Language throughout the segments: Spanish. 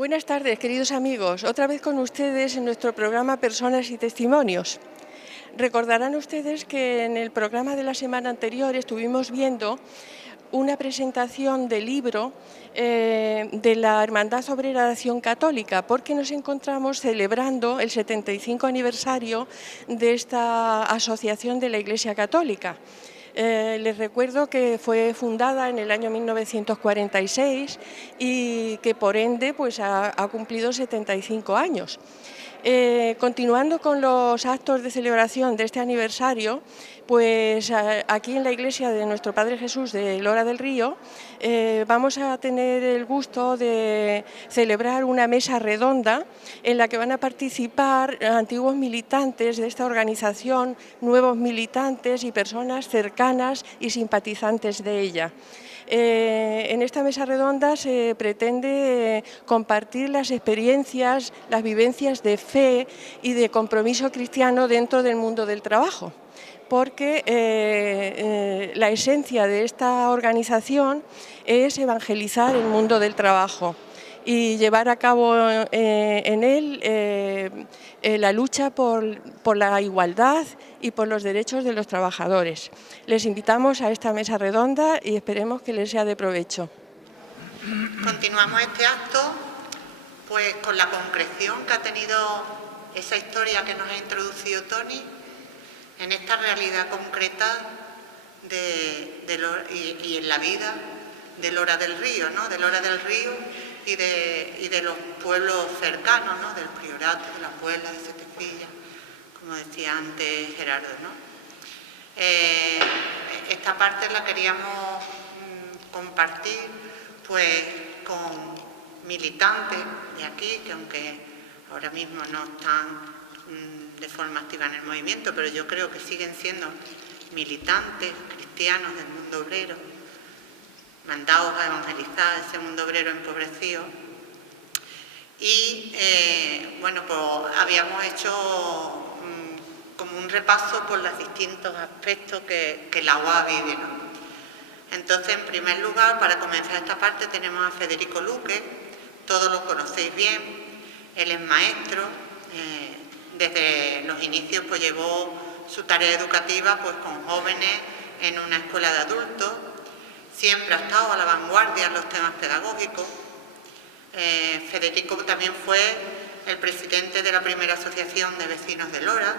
Buenas tardes, queridos amigos. Otra vez con ustedes en nuestro programa Personas y Testimonios. Recordarán ustedes que en el programa de la semana anterior estuvimos viendo una presentación del libro de la Hermandad Obrera de Acción Católica, porque nos encontramos celebrando el 75 aniversario de esta asociación de la Iglesia Católica. Les recuerdo que fue fundada en el año 1946 y que por ende pues, ha cumplido 75 años. Continuando con los actos de celebración de este aniversario, pues aquí en la iglesia de nuestro Padre Jesús de Lora del Río vamos a tener el gusto de celebrar una mesa redonda en la que van a participar antiguos militantes de esta organización, nuevos militantes y personas cercanas y simpatizantes de ella. En esta mesa redonda se pretende compartir las experiencias, las vivencias de fe y de compromiso cristiano dentro del mundo del trabajo, porque la esencia de esta organización es evangelizar el mundo del trabajo y llevar a cabo en él la lucha por la igualdad y por los derechos de los trabajadores. Les invitamos a esta mesa redonda y esperemos que les sea de provecho. Continuamos este acto pues con la concreción que ha tenido esa historia que nos ha introducido Tony en esta realidad concreta y en la vida de Lora del Río, ¿no? De Lora del Río y de los pueblos cercanos, ¿no? Del Priorato, de la Puebla, de Setefilla, como decía antes Gerardo, ¿no? Esta parte la queríamos compartir pues con militantes de aquí, que aunque ahora mismo no están de forma activa en el movimiento, pero yo creo que siguen siendo militantes cristianos del mundo obrero, mandados a evangelizar ese mundo obrero empobrecido. Y bueno, pues habíamos hecho como un repaso por los distintos aspectos que la UA vive, ¿no? Entonces, en primer lugar, para comenzar esta parte, tenemos a Federico Luque. Todos lo conocéis bien. Él es maestro. Desde los inicios pues llevó su tarea educativa pues con jóvenes en una escuela de adultos. Siempre ha estado a la vanguardia en los temas pedagógicos. Federico también fue el presidente de la primera asociación de vecinos de Lora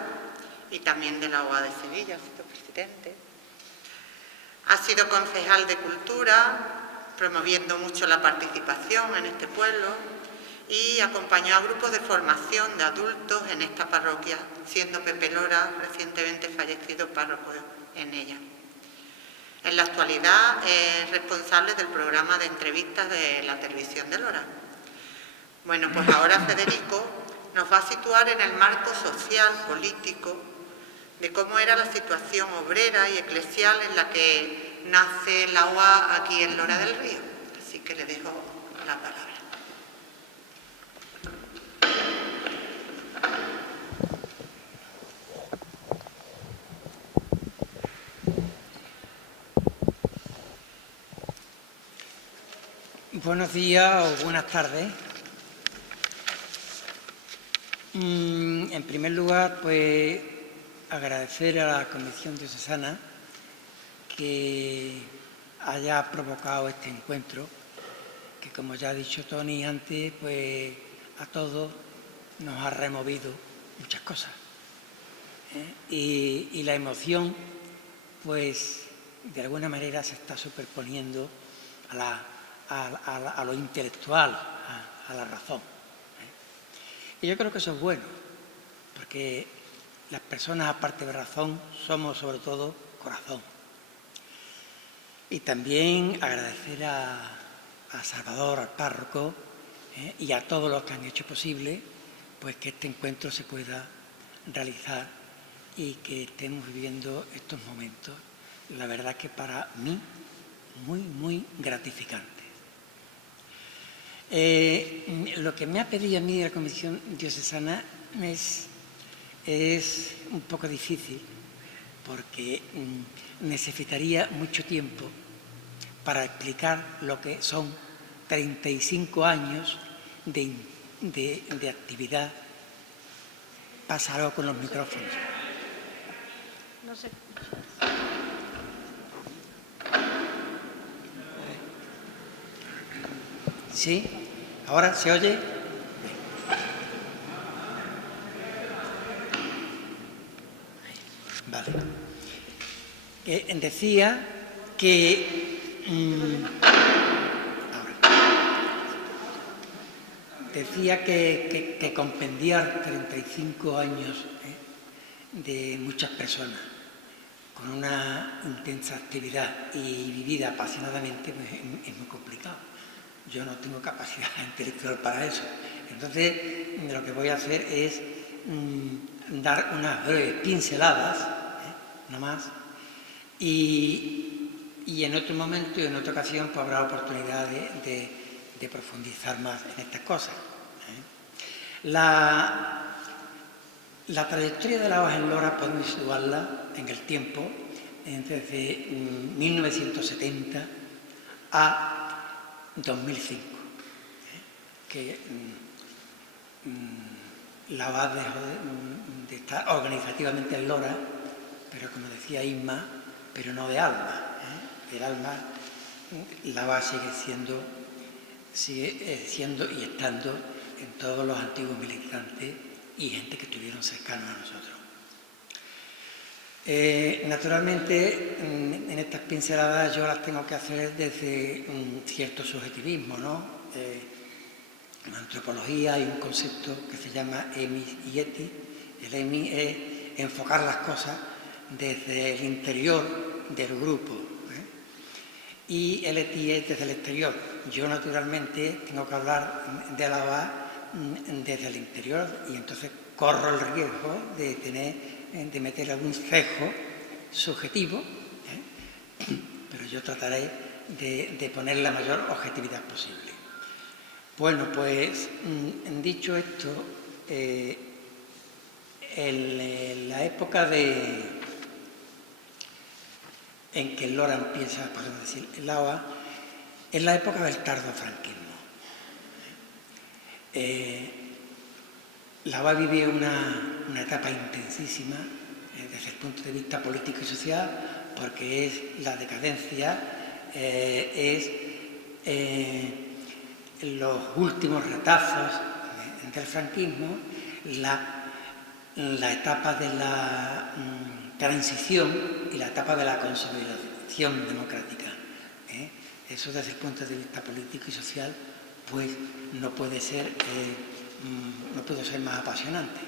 y también de la UA de Sevilla, ha sido presidente. Ha sido concejal de Cultura, promoviendo mucho la participación en este pueblo y acompañó a grupos de formación de adultos en esta parroquia, siendo Pepe Lora recientemente fallecido párroco en ella. En la actualidad es responsable del programa de entrevistas de la televisión de Lora. Bueno, pues ahora Federico nos va a situar en el marco social, político, de cómo era la situación obrera y eclesial en la que nace la UA aquí en Lora del Río. Así que le dejo la palabra. Buenos días o buenas tardes. En primer lugar, pues agradecer a la Comisión Diocesana que haya provocado este encuentro, que como ya ha dicho Tony antes, pues a todos nos ha removido muchas cosas. Y la emoción, pues de alguna manera se está superponiendo a lo intelectual, a la razón. Y yo creo que eso es bueno, porque las personas, aparte de razón, somos sobre todo corazón. Y también agradecer a Salvador, al párroco, y a todos los que han hecho posible pues que este encuentro se pueda realizar y que estemos viviendo estos momentos. La verdad que para mí, muy, muy gratificante. Lo que me ha pedido a mí la Comisión Diocesana es un poco difícil porque necesitaría mucho tiempo para explicar lo que son 35 años de actividad. Pasa algo con los micrófonos. No sé. ¿Sí? ¿Ahora se oye? Vale. Decía que... Decía que compendiar 35 años de muchas personas con una intensa actividad y vivida apasionadamente pues, es muy complicado. Yo no tengo capacidad intelectual para eso. Entonces, lo que voy a hacer es dar unas breves pinceladas, no más, y en otro momento y en otra ocasión pues, habrá oportunidad de profundizar más en estas cosas. La trayectoria de la hoja en Lora podemos situarla en el tiempo desde 1970 a 2005, que la OA dejó de estar organizativamente en Lora, pero como decía Isma, pero no de alma. El alma, la OA sigue siendo y estando en todos los antiguos militantes y gente que estuvieron cercanos a nosotros. Naturalmente, en estas pinceladas yo las tengo que hacer desde un cierto subjetivismo, ¿no? En antropología hay un concepto que se llama emis y eti. El emis es enfocar las cosas desde el interior del grupo, y el eti es desde el exterior. Yo naturalmente tengo que hablar de la OA desde el interior y entonces corro el riesgo de meter algún sesgo subjetivo, pero yo trataré de poner la mayor objetividad posible. Bueno, pues dicho esto, en la época en que Lora empieza, podemos decir, el OA, es la época del tardofranquismo. La OA vive una etapa intensísima desde el punto de vista político y social, porque es la decadencia, es los últimos retazos del franquismo, la etapa de la transición y la etapa de la consolidación democrática. Eso desde el punto de vista político y social pues no puede ser más apasionante.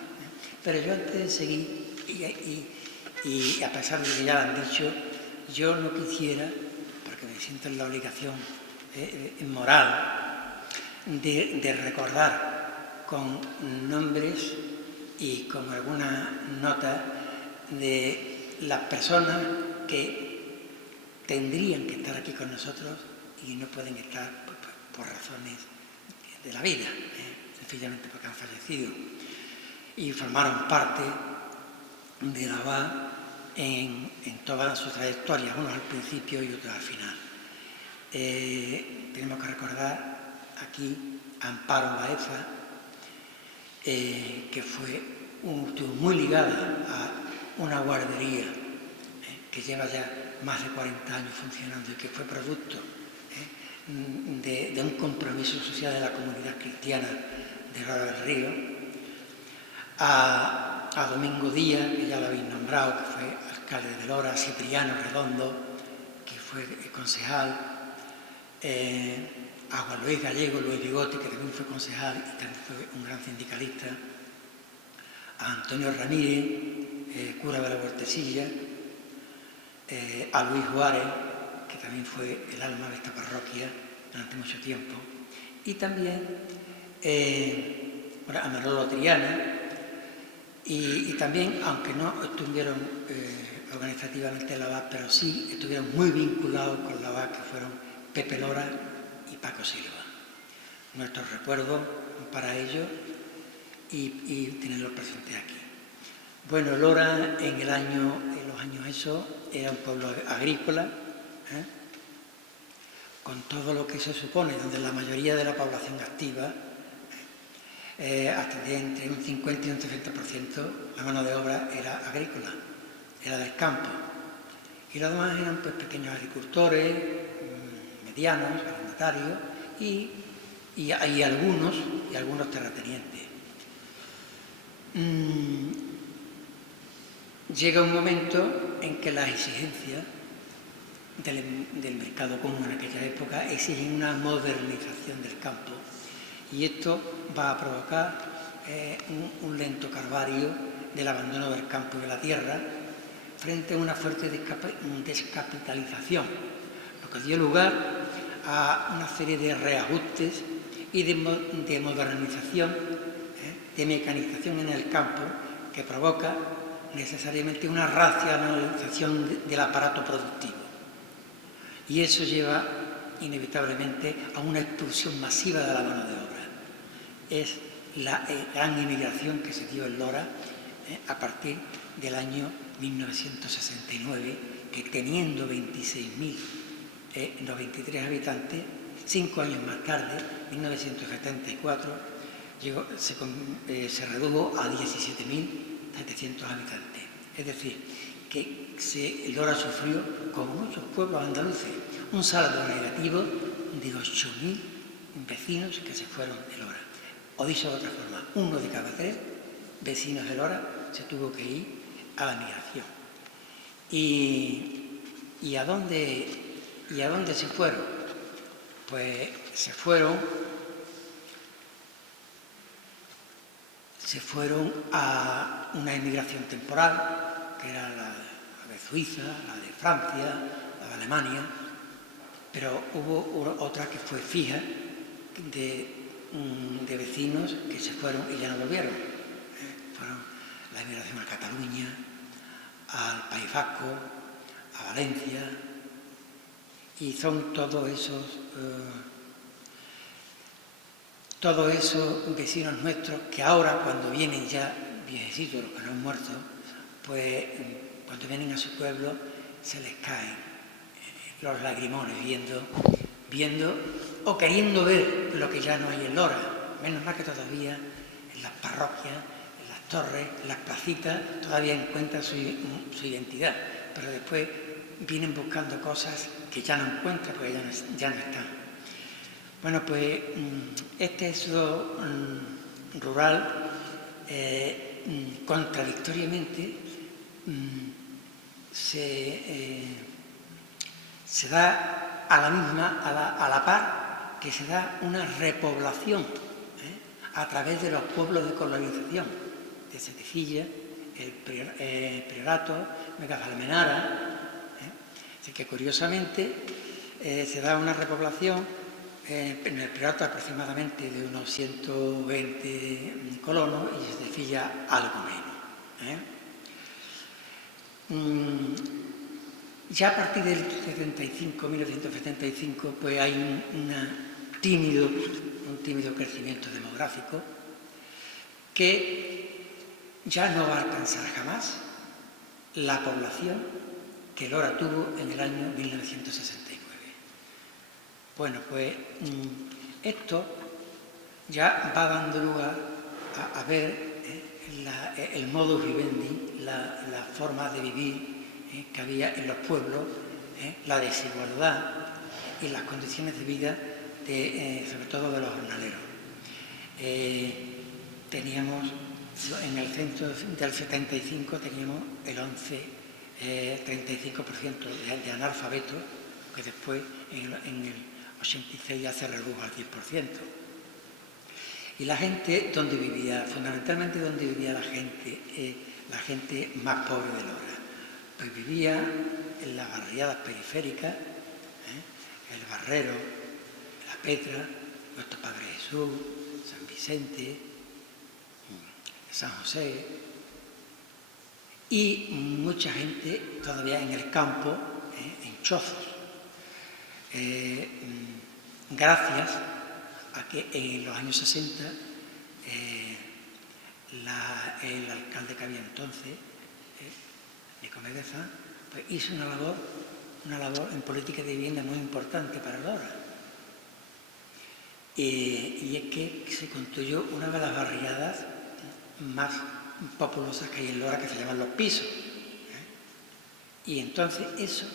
Pero yo antes de seguir, y a pesar de que ya lo han dicho, yo no quisiera, porque me siento en la obligación moral de recordar con nombres y con alguna nota de las personas que tendrían que estar aquí con nosotros y no pueden estar por razones de la vida, sencillamente porque han fallecido y formaron parte de la OA en toda su trayectoria, unos al principio y otros al final. Tenemos que recordar aquí a Amparo Baeza, que estuvo muy ligada a una guardería que lleva ya más de 40 años funcionando y que fue producto de un compromiso social de la comunidad cristiana de Lora del Río, a Domingo Díaz, que ya lo habéis nombrado, que fue alcalde de Lora, Cipriano Redondo, que fue concejal, a Juan Luis Gallego, Luis Bigote, que también fue concejal y también fue un gran sindicalista, a Antonio Ramírez, cura de la Huertecilla, a Luis Juárez, que también fue el alma de esta parroquia durante mucho tiempo, y también a Manolo Triana, y también, aunque no estuvieron organizativamente en la OA, pero sí estuvieron muy vinculados con la OA, que fueron Pepe Lora y Paco Silva. Nuestros recuerdos para ellos y tenerlos presentes aquí. Bueno, Lora en los años esos era un pueblo agrícola, con todo lo que se supone, donde la mayoría de la población activa atendía entre un 50 y un 30%, la mano de obra era agrícola, era del campo. Y los demás eran pues, pequeños agricultores, medianos, arrendatarios y algunos terratenientes. Llega un momento en que las exigencias del mercado común en aquella época exigen una modernización del campo y esto va a provocar un lento calvario del abandono del campo y de la tierra frente a una fuerte descapitalización, lo que dio lugar a una serie de reajustes y de modernización, de mecanización en el campo que provoca necesariamente una racionalización del aparato productivo. Y eso lleva inevitablemente a una expulsión masiva de la mano de obra. Es la gran inmigración que se dio en Lora a partir del año 1969, que teniendo 26.093 habitantes, 5 años más tarde, 1974, se redujo a 17.700 habitantes. Es decir, que Lora sufrió, como muchos pueblos andaluces, un saldo negativo de 8.000 vecinos que se fueron de Lora. O dicho de otra forma, 1 de cada 3 vecinos de Lora se tuvo que ir a la migración. ¿Y a dónde se fueron? Pues se fueron a una emigración temporal, que era la de Suiza, la de Francia, la de Alemania, pero hubo otra que fue fija de vecinos que se fueron y ya no volvieron. Fueron la emigración a Cataluña, al País Vasco, a Valencia, y son todos esos vecinos nuestros que ahora, cuando vienen ya viejecitos, los que no han muerto, pues cuando vienen a su pueblo se les caen los lagrimones viendo o queriendo ver lo que ya no hay en Lora. Menos mal que todavía en las parroquias, en las torres, en las placitas, todavía encuentran su identidad, pero después vienen buscando cosas que ya no encuentran porque ya no están. Bueno, pues este éxodo rural contradictoriamente se da a la par que se da una repoblación a través de los pueblos de colonización de Setefilla, el Priorato, Megazalmenara. Así que curiosamente se da una repoblación en el Priorato aproximadamente de unos 120 colonos y en Setefilla algo menos. Ya a partir del 1975, pues hay un tímido crecimiento demográfico que ya no va a alcanzar jamás la población que Lora tuvo en el año 1969. Bueno, pues esto ya va dando lugar a ver el modus vivendi, la forma de vivir que había en los pueblos, la desigualdad y las condiciones de vida, sobre todo de los jornaleros. Teníamos, en el censo del 75, teníamos el 35% de analfabetos, que después en el 86 ya se redujo al 10%. Y la gente, ¿dónde vivía? Fundamentalmente, ¿dónde vivía la gente más pobre de Lora? Pues vivía en las barriadas periféricas, el Barrero, la Petra, Nuestro Padre Jesús, San Vicente, San José, y mucha gente todavía en el campo, en chozos. Gracias a que en los años 60 el alcalde que había entonces, Nicomedeza, pues hizo una labor en política de vivienda muy importante para Lora. y es que se construyó una de las barriadas más populosas que hay en Lora, que se llaman Los Pisos. Y entonces eso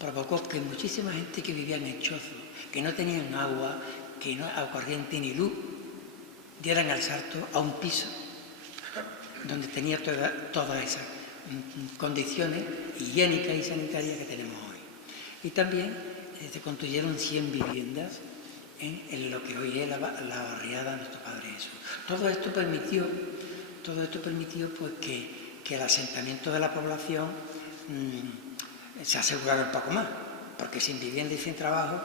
provocó que muchísima gente que vivía en el chozo, que no tenían agua, que no a corriente ni luz, dieran el salto a un piso donde tenía todas esas condiciones higiénicas y sanitarias que tenemos hoy. Y también se construyeron 100 viviendas en lo que hoy es la barriada de nuestro Padre Jesús. Todo esto permitió pues, que el asentamiento de la población se asegurara un poco más, porque sin vivienda y sin trabajo,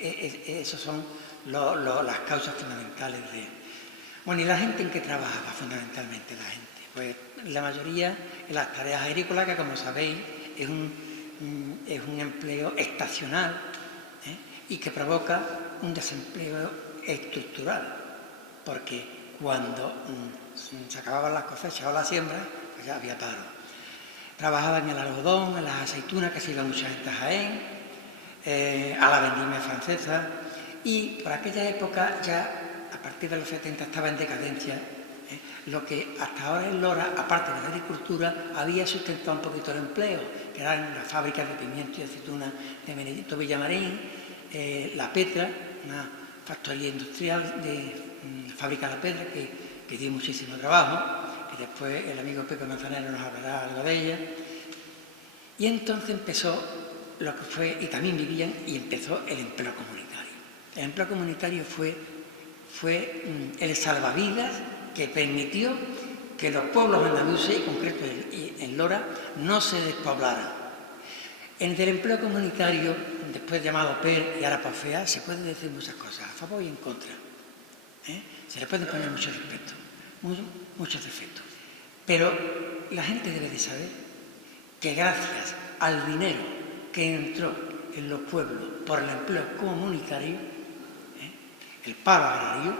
esas son las causas fundamentales de... Bueno, ¿y la gente en qué trabajaba fundamentalmente la gente? Pues la mayoría en las tareas agrícolas, que como sabéis es un empleo estacional, y que provoca un desempleo estructural, porque cuando se acababan las cosechas o la siembra, pues ya había paro. Trabajaban en el algodón, en las aceitunas, que se iba mucha gente a Jaén, a la vendimia francesa, y por aquella época ya, a partir de los 70, estaba en decadencia. Lo que hasta ahora en Lora, aparte de la agricultura, había sustentado un poquito el empleo, que eran las fábricas de pimiento y aceituna de Benedicto Villamarín, La Petra, una factoría industrial de fábrica La Petra que dio muchísimo trabajo, que después el amigo Pepe Manzanero nos hablará algo de ella. Y entonces empezó lo que fue, y también vivían, y empezó el empleo comunitario. El empleo comunitario fue el salvavidas que permitió que los pueblos andaluces, y en concreto en Lora, no se despoblaran. En el empleo comunitario, después llamado PER y ahora POFEA, se pueden decir muchas cosas, a favor y en contra. Se le pueden poner muchos defectos, muchos defectos. Pero la gente debe de saber que gracias al dinero que entró en los pueblos por el empleo comunitario, el paro agrario,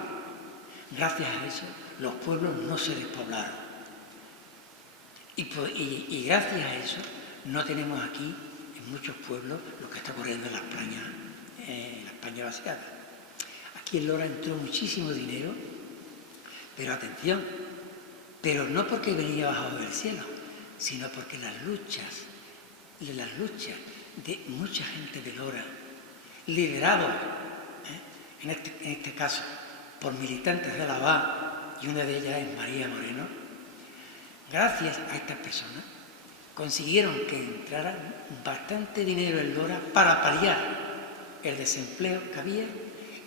gracias a eso los pueblos no se despoblaron. Y gracias a eso no tenemos aquí en muchos pueblos lo que está ocurriendo en la España vaciada. Aquí en Lora entró muchísimo dinero, pero atención, pero no porque venía bajado del cielo, sino porque las luchas de mucha gente de Lora, liderados, en este caso, por militantes de la VA, y una de ellas es María Moreno, gracias a estas personas consiguieron que entrara bastante dinero en Lora para paliar el desempleo que había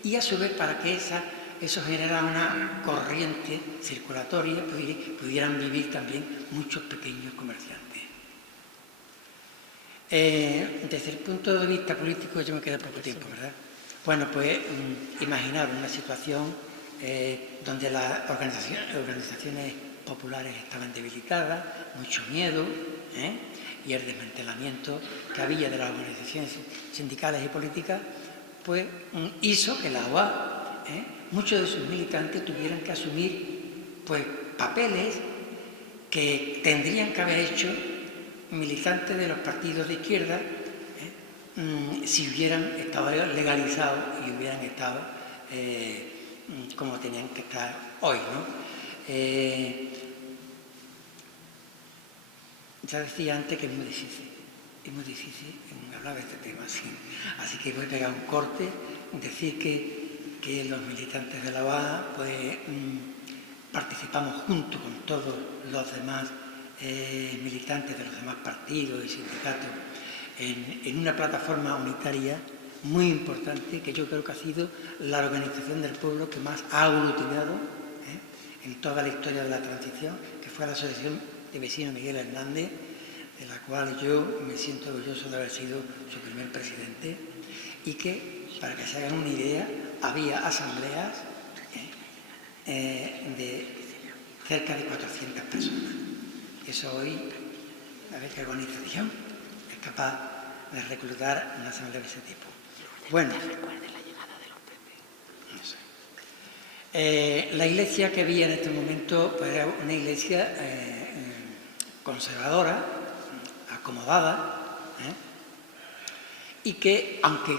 y a su vez para que eso generara una corriente circulatoria, pudieran vivir también muchos pequeños comerciantes. Desde el punto de vista político, yo me queda poco tiempo, ¿verdad? Bueno, pues imaginar una situación donde las organizaciones populares estaban debilitadas, mucho miedo, y el desmantelamiento que había de las organizaciones sindicales y políticas, pues hizo que la UA, muchos de sus militantes tuvieran que asumir pues papeles que tendrían que haber hecho militantes de los partidos de izquierda si hubieran estado legalizados y hubieran estado como tenían que estar hoy, ¿no? Ya decía antes que es muy difícil hablar de este tema así que voy a pegar un corte, decir que los militantes de la OA pues participamos junto con todos los demás militantes de los demás partidos y sindicatos en una plataforma unitaria muy importante que yo creo que ha sido la organización del pueblo que más ha aglutinado en toda la historia de la transición, que fue la Asociación de Vecinos Miguel Hernández, de la cual yo me siento orgulloso de haber sido su primer presidente, y que, para que se hagan una idea, había asambleas de cerca de 400 personas. Eso hoy, a ver qué organización es capaz de reclutar una asamblea de ese tipo. Bueno, no sé. La iglesia que había en este momento pues, era una iglesia conservadora, acomodada, y que, aunque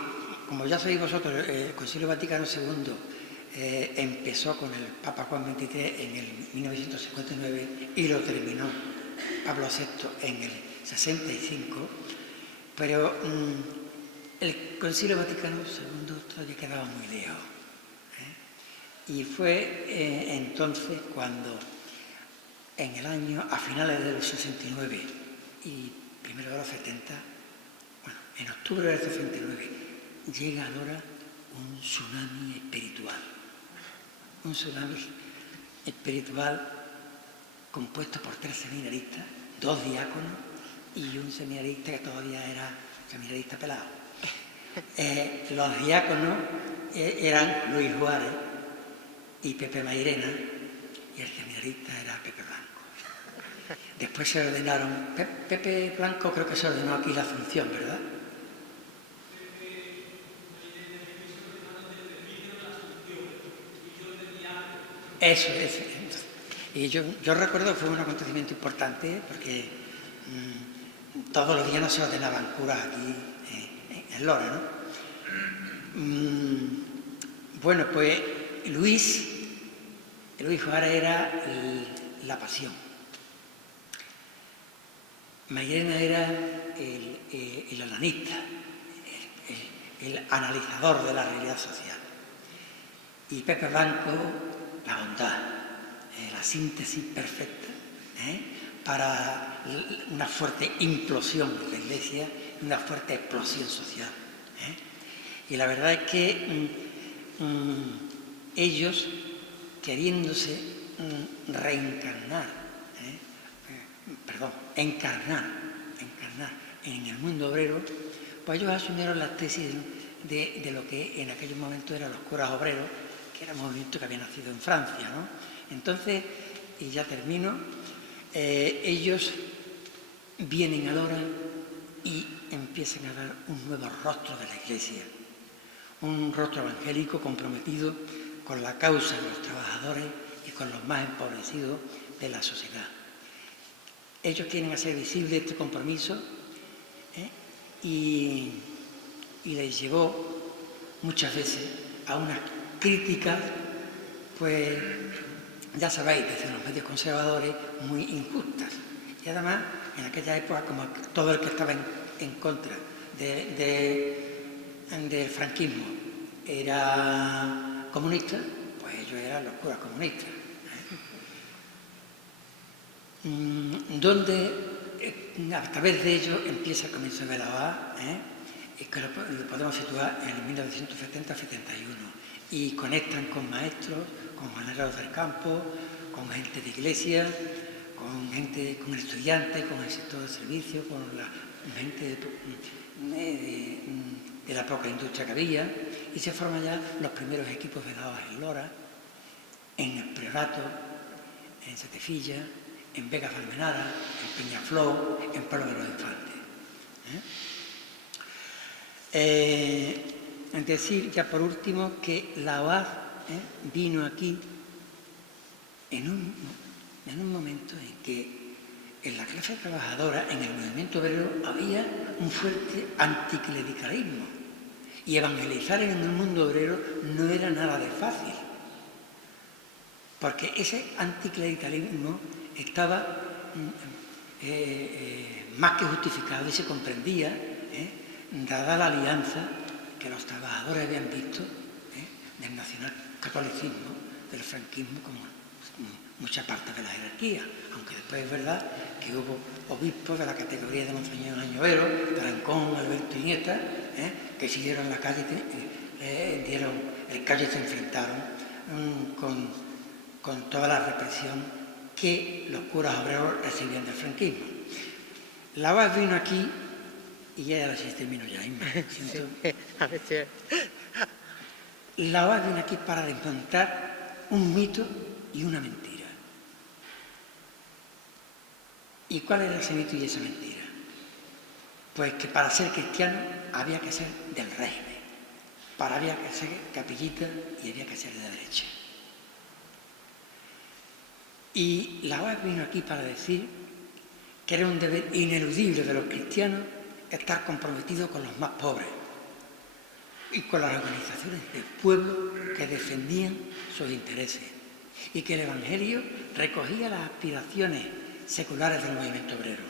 como ya sabéis vosotros, el Concilio Vaticano II empezó con el Papa Juan XXIII en el 1959 y lo terminó Pablo VI en el 65, pero el Concilio Vaticano II todavía quedaba muy lejos. Y fue entonces cuando en el año, a finales del 69 y primero de los 70, bueno, en octubre del 69, llega ahora un tsunami espiritual. Un tsunami espiritual compuesto por 3 seminaristas, 2 diáconos y un seminarista que todavía era seminarista pelado. Los diáconos eran Luis Juárez y Pepe Mairena, y el seminarista era Pepe Blanco. Después se ordenaron, Pepe Blanco creo que se ordenó aquí la Asunción, ¿verdad? Eso. Y yo recuerdo que fue un acontecimiento importante porque todos los días no se ordenaban curas aquí en Lora, ¿no? Bueno, pues Luis Juárez era la pasión. Mairena era el analista, el analizador de la realidad social. Y Pepe Blanco, la bondad, la síntesis perfecta para una fuerte implosión de la Iglesia y una fuerte explosión social. Y la verdad es que ellos, queriéndose encarnar en el mundo obrero, pues ellos asumieron las tesis de lo que en aquellos momentos eran los curas obreros, que era un movimiento que había nacido en Francia, ¿no? Entonces, y ya termino, ellos vienen ahora y empiezan a dar un nuevo rostro de la Iglesia, un rostro evangélico comprometido con la causa de los trabajadores y con los más empobrecidos de la sociedad. Ellos quieren hacer visible este compromiso y les llevó muchas veces a unas críticas, pues ya sabéis, desde los medios conservadores, muy injustas. Y además, en aquella época, como todo el que estaba en contra del franquismo era comunista, pues ellos eran los curas comunistas. Donde a través de ellos empieza el comienzo de la OA, que lo podemos situar en el 1970-71, y conectan con maestros, con maneros del campo, con gente de iglesia, con estudiantes, con el sector de servicios, con la gente de la poca industria que había, y se forman ya los primeros equipos de la OA en Lora, en el Priorato, en Setefilla, en Vega de Almenara, en Peñaflor, en Pueblo de los Infantes. Es decir, ya por último, que la OAD vino aquí en un momento en que en la clase trabajadora, en el movimiento obrero, había un fuerte anticlericalismo. Y evangelizar en el mundo obrero no era nada de fácil. Porque ese anticlericalismo estaba más que justificado y se comprendía, dada la alianza que los trabajadores habían visto del nacionalcatolicismo, del franquismo, como mucha parte de la jerarquía, aunque después es verdad que hubo obispos de la categoría de Monseñor Añovero, Tarancón, Alberto Iniesta, que siguieron la calle, dieron el callo y se enfrentaron con toda la represión que los curas obreros recibían del franquismo. La OAS vino aquí, y ya ahora sí termino ya, la OAS vino aquí para desmontar un mito y una mentira. ¿Y cuál era ese mito y esa mentira? Pues que para ser cristiano había que ser del régimen, había que ser capillita y había que ser de derecha. Y la OAS vino aquí para decir que era un deber ineludible de los cristianos estar comprometidos con los más pobres, y con las organizaciones del pueblo que defendían sus intereses, y que el Evangelio recogía las aspiraciones seculares del movimiento obrero,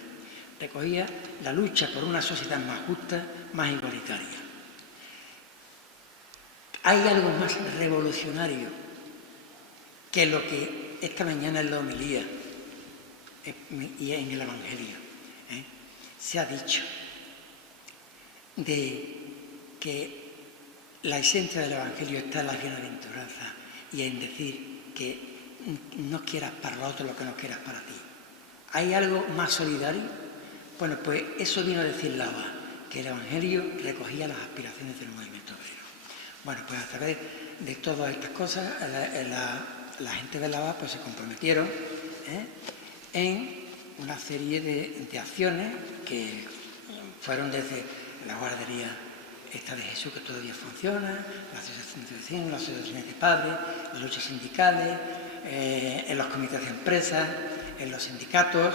recogía la lucha por una sociedad más justa, más igualitaria. ¿Hay algo más revolucionario que lo que esta mañana en la homilía y en el Evangelio se ha dicho? De que la esencia del Evangelio está en la bienaventuranza y en decir que no quieras para lo otro lo que no quieras para ti. ¿Hay algo más solidario? Bueno, pues eso vino a decir la OA, que el Evangelio recogía las aspiraciones del movimiento obrero. Bueno, pues a través de todas estas cosas, la gente de la OA pues se comprometieron en una serie de acciones que fueron desde la guardería esta de Jesús, que todavía funciona, la asociación de vecinos, las asociaciones de padres, las luchas sindicales, en los comités de empresas, en los sindicatos,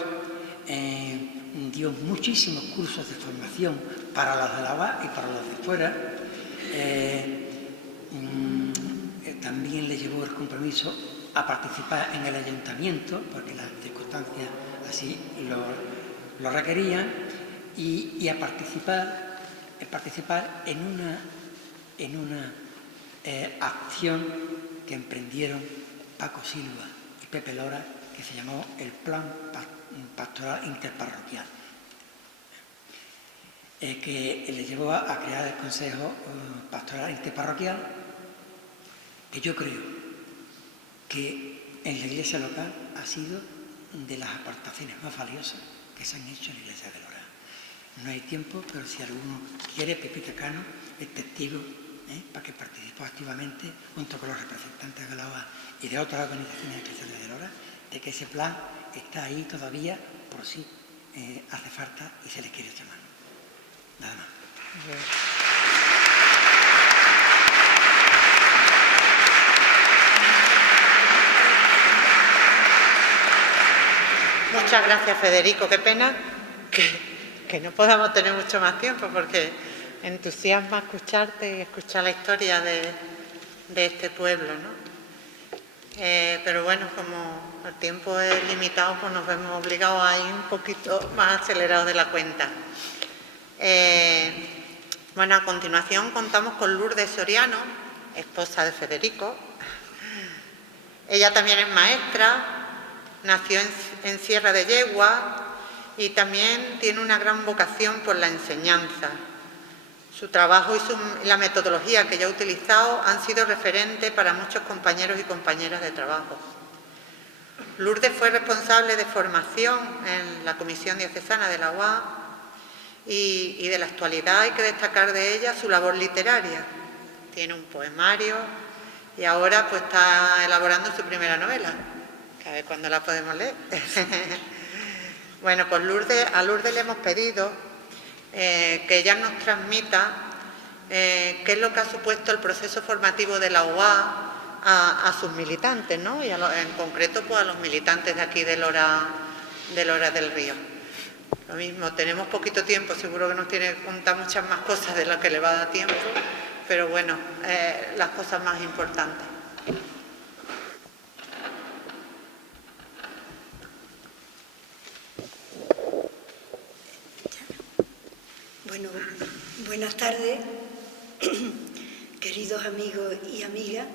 dio muchísimos cursos de formación para los de la UA y para los de fuera. También le llevó el compromiso a participar en el ayuntamiento, porque las circunstancias así lo requerían, y a participar en una acción que emprendieron Paco Silva y Pepe Lora, que se llamó el Plan Pastoral Interparroquial, que le llevó a crear el Consejo Pastoral Interparroquial, que yo creo que en la iglesia local ha sido de las aportaciones más valiosas que se han hecho en la iglesia de Lora. No hay tiempo, pero si alguno quiere, Pepita Cano es testigo para que participó activamente, junto con los representantes de la OA y de otras organizaciones especiales de Lora, de que ese plan está ahí todavía por si hace falta y se les quiere echar mano. Nada más. Muchas gracias, Federico. Qué pena que no podamos tener mucho más tiempo, porque entusiasma escucharte y escuchar la historia de este pueblo, ¿no? Pero bueno, como el tiempo es limitado, pues nos vemos obligados a ir un poquito más acelerados de la cuenta. Bueno, a continuación contamos con Lourdes Soriano, esposa de Federico. Ella también es maestra. Nació en Sierra de Yegua y también tiene una gran vocación por la enseñanza. Su trabajo y la metodología que ella ha utilizado han sido referentes para muchos compañeros y compañeras de trabajo. Lourdes fue responsable de formación en la Comisión Diocesana de la UA y de la actualidad hay que destacar de ella su labor literaria. Tiene un poemario y ahora pues está elaborando su primera novela. A ver cuándo la podemos leer. Bueno, pues a Lourdes le hemos pedido que ella nos transmita qué es lo que ha supuesto el proceso formativo de la UA a sus militantes, ¿no? Y en concreto pues a los militantes de aquí de Lora del Río. Lo mismo, tenemos poquito tiempo, seguro que nos tiene que contar muchas más cosas de las que le va a dar tiempo, pero bueno, las cosas más importantes. Bueno, buenas tardes, queridos amigos y amigas.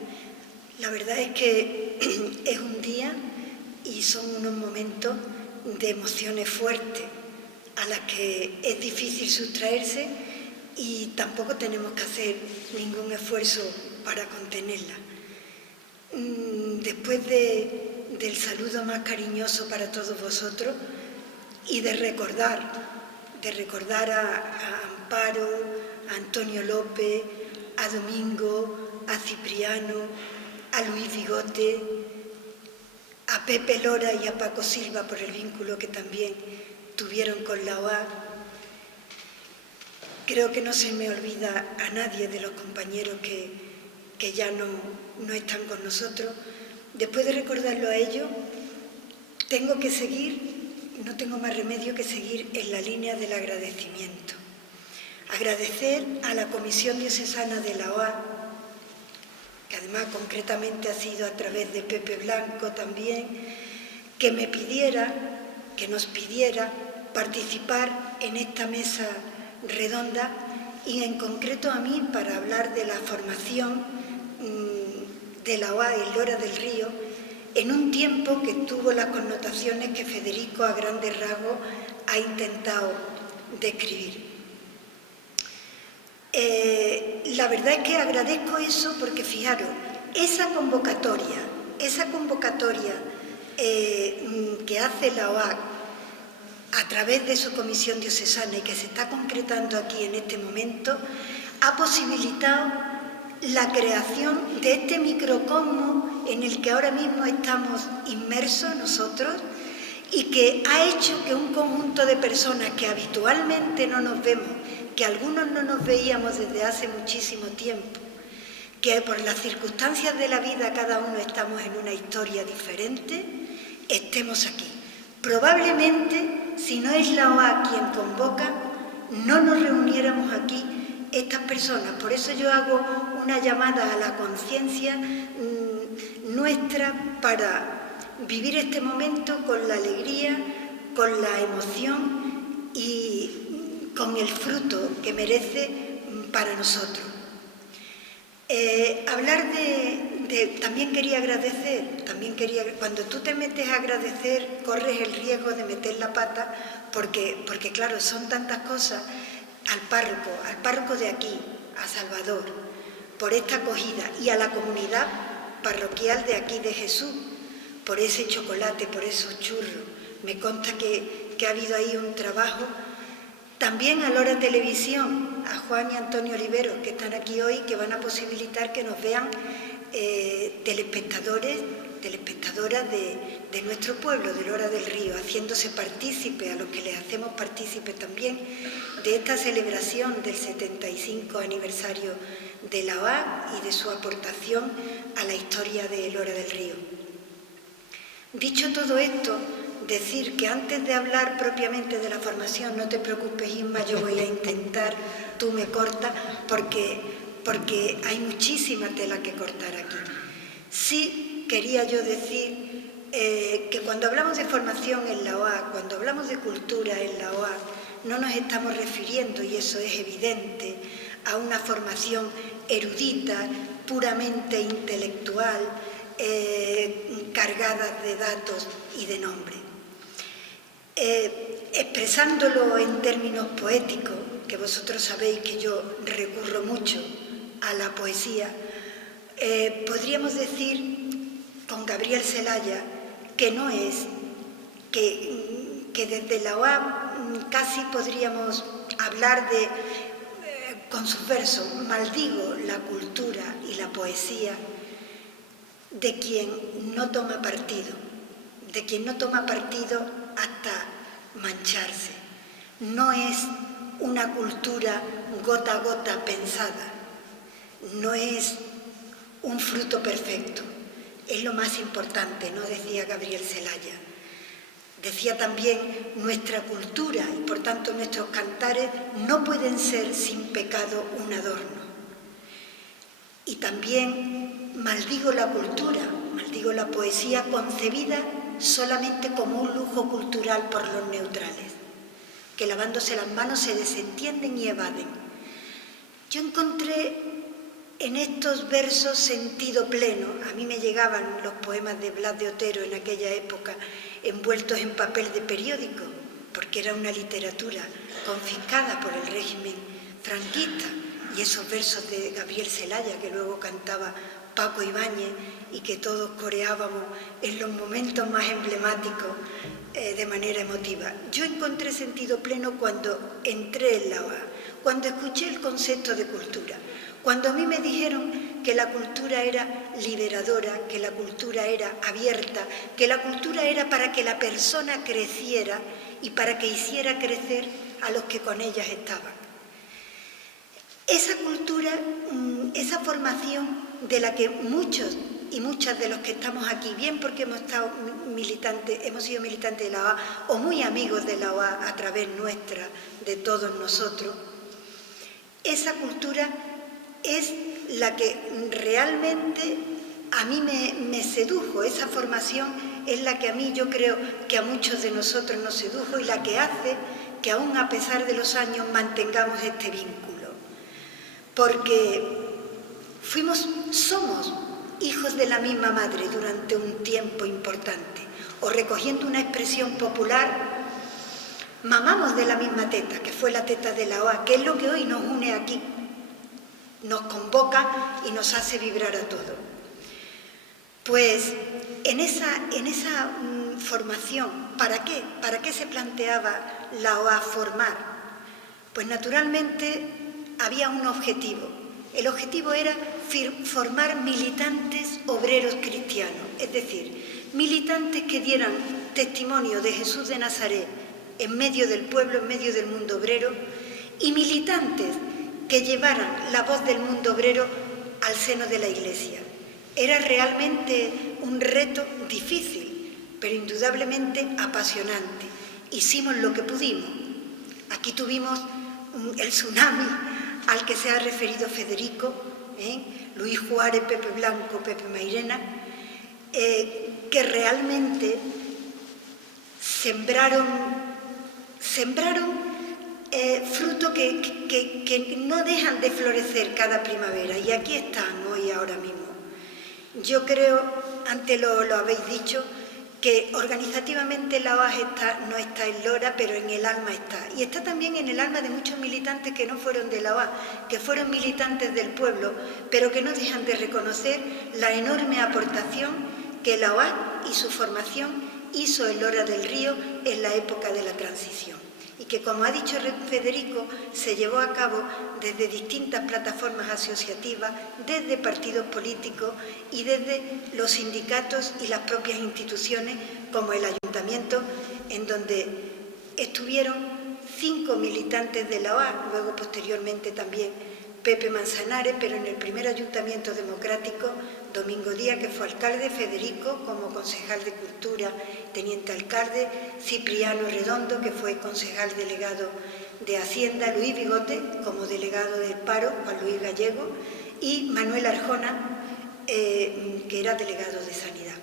La verdad es que es un día y son unos momentos de emociones fuertes a las que es difícil sustraerse y tampoco tenemos que hacer ningún esfuerzo para contenerla. Después del saludo más cariñoso para todos vosotros y de recordar a Amparo, a Antonio López, a Domingo, a Cipriano, a Luis Bigote, a Pepe Lora y a Paco Silva por el vínculo que también tuvieron con la OA. Creo que no se me olvida a nadie de los compañeros que ya no están con nosotros. Después de recordarlo a ellos, no tengo más remedio que seguir en la línea del agradecimiento. Agradecer a la Comisión Diocesana de la OA, que además concretamente ha sido a través de Pepe Blanco también, que nos pidiera participar en esta mesa redonda y en concreto a mí para hablar de la formación de la OA en Lora del Río en un tiempo que tuvo las connotaciones que Federico a grandes rasgos ha intentado describir. La verdad es que agradezco eso porque, fijaros, esa convocatoria que hace la OAC a través de su comisión diocesana y que se está concretando aquí en este momento, ha posibilitado la creación de este microcosmo en el que ahora mismo estamos inmersos nosotros y que ha hecho que un conjunto de personas que habitualmente no nos vemos, que algunos no nos veíamos desde hace muchísimo tiempo, que por las circunstancias de la vida cada uno estamos en una historia diferente, estemos aquí. Probablemente, si no es la OA quien convoca, no nos reuniéramos aquí estas personas. Por eso yo hago una llamada a la conciencia nuestra para vivir este momento con la alegría, con la emoción y con el fruto que merece para nosotros. También quería agradecer, cuando tú te metes a agradecer, corres el riesgo de meter la pata, porque claro, son tantas cosas, al párroco de aquí, a Salvador, por esta acogida, y a la comunidad parroquial de aquí de Jesús, por ese chocolate, por esos churros. Me consta que ha habido ahí un trabajo. También a Lora Televisión, a Juan y Antonio Olivero, que están aquí hoy, que van a posibilitar que nos vean telespectadoras de nuestro pueblo, de Lora del Río, haciéndose partícipe, a los que les hacemos partícipe también, de esta celebración del 75 aniversario de la OA y de su aportación a la historia de Lora del Río. Dicho todo esto, decir que antes de hablar propiamente de la formación, no te preocupes, Inma, yo voy a intentar, tú me cortas, porque hay muchísima tela que cortar aquí. Sí quería yo decir que cuando hablamos de formación en la OA, cuando hablamos de cultura en la OA, no nos estamos refiriendo, y eso es evidente, a una formación erudita, puramente intelectual, cargada de datos y de nombres. Expresándolo en términos poéticos, que vosotros sabéis que yo recurro mucho a la poesía, podríamos decir con Gabriel Celaya que desde la OA casi podríamos hablar con sus versos, maldigo la cultura y la poesía de quien no toma partido hasta mancharse. No es una cultura gota a gota pensada, no es un fruto perfecto, es lo más importante, ¿no? Decía Gabriel Celaya. Decía también, nuestra cultura y por tanto nuestros cantares no pueden ser sin pecado un adorno. Y también maldigo la cultura, maldigo la poesía concebida solamente como un lujo cultural por los neutrales, que lavándose las manos se desentienden y evaden. Yo encontré en estos versos sentido pleno. A mí me llegaban los poemas de Blas de Otero en aquella época, envueltos en papel de periódico, porque era una literatura confiscada por el régimen franquista, y esos versos de Gabriel Celaya, que luego cantaba Paco Ibáñez y que todos coreábamos en los momentos más emblemáticos de manera emotiva. Yo encontré sentido pleno cuando entré en la OA, cuando escuché el concepto de cultura, cuando a mí me dijeron que la cultura era liberadora, que la cultura era abierta, que la cultura era para que la persona creciera y para que hiciera crecer a los que con ellas estaban. Esa cultura, esa formación de la que muchos y muchas de los que estamos aquí, bien porque hemos sido militantes de la OA o muy amigos de la OA a través nuestra, de todos nosotros, Esa cultura es la que realmente a mí me sedujo, esa formación es la que a mí, yo creo que a muchos de nosotros nos sedujo y la que hace que aún a pesar de los años mantengamos este vínculo. Porque somos hijos de la misma madre durante un tiempo importante, o recogiendo una expresión popular, mamamos de la misma teta, que fue la teta de la OA, que es lo que hoy nos une aquí, nos convoca y nos hace vibrar a todos. Pues en esa formación, ¿para qué? ¿Para qué se planteaba la OA formar? Pues naturalmente había un objetivo. El objetivo era formar militantes obreros cristianos, es decir, militantes que dieran testimonio de Jesús de Nazaret en medio del pueblo, en medio del mundo obrero, y militantes que llevaran la voz del mundo obrero al seno de la Iglesia. Era realmente un reto difícil, pero indudablemente apasionante. Hicimos lo que pudimos. Aquí tuvimos el tsunami al que se ha referido Federico, Luis Juárez, Pepe Blanco, Pepe Mairena, que realmente sembraron fruto que no dejan de florecer cada primavera, y aquí están hoy, ahora mismo. Yo creo, antes lo habéis dicho, que organizativamente la OAS no está en Lora, pero en el alma está. Y está también en el alma de muchos militantes que no fueron de la OAS, que fueron militantes del pueblo, pero que no dejan de reconocer la enorme aportación que la OAS y su formación hizo en Lora del Río en la época de la transición. Y que, como ha dicho Federico, se llevó a cabo desde distintas plataformas asociativas, desde partidos políticos y desde los sindicatos y las propias instituciones, como el ayuntamiento, en donde estuvieron 5 militantes de la OA, luego posteriormente también Pepe Manzanares, pero en el primer ayuntamiento democrático, Domingo Díaz, que fue alcalde, Federico como concejal de Cultura, teniente alcalde, Cipriano Redondo, que fue concejal delegado de Hacienda, Luis Bigote como delegado del Paro, Juan Luis Gallego, y Manuel Arjona, que era delegado de Sanidad.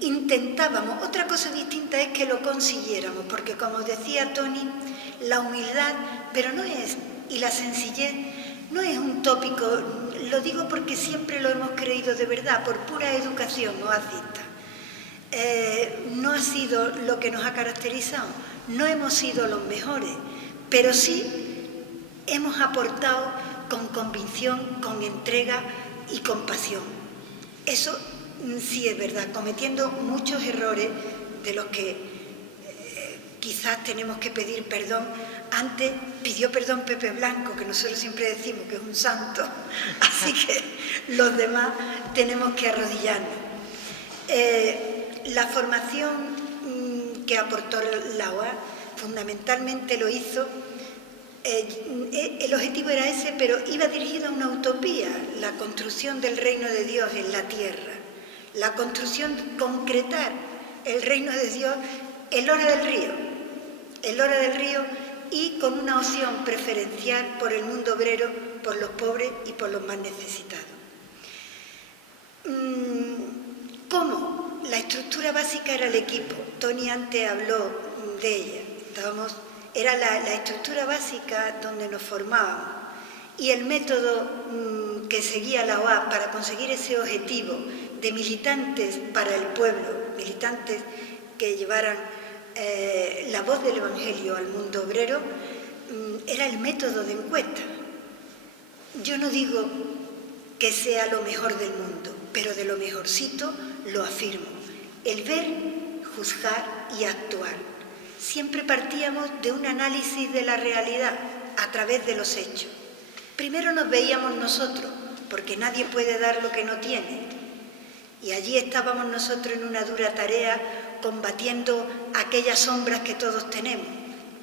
Intentábamos, otra cosa distinta es que lo consiguiéramos, porque como decía Tony, la humildad, pero no es, y la sencillez, no es un tópico, lo digo porque siempre lo hemos creído de verdad, por pura educación oacista. No ha sido lo que nos ha caracterizado, no hemos sido los mejores, pero sí hemos aportado con convicción, con entrega y con pasión. Eso sí es verdad, cometiendo muchos errores de los que quizás tenemos que pedir perdón. Antes pidió perdón Pepe Blanco, que nosotros siempre decimos que es un santo, así que los demás tenemos que arrodillarnos. La formación que aportó la OA fundamentalmente lo hizo, el objetivo era ese, pero iba dirigido a una utopía, la construcción del reino de Dios en la tierra, la construcción, concretar el reino de Dios en Lora del Río, y con una opción preferencial por el mundo obrero, por los pobres y por los más necesitados. ¿Cómo? La estructura básica era el equipo. Tony antes habló de ella. Era la estructura básica donde nos formábamos. Y el método que seguía la OA para conseguir ese objetivo de militantes para el pueblo, militantes que llevaran la voz del Evangelio al mundo obrero, era el método de encuesta. Yo no digo que sea lo mejor del mundo, pero de lo mejorcito lo afirmo. El ver, juzgar y actuar. Siempre partíamos de un análisis de la realidad a través de los hechos. Primero nos veíamos nosotros, porque nadie puede dar lo que no tiene. Y allí estábamos nosotros en una dura tarea, combatiendo aquellas sombras que todos tenemos,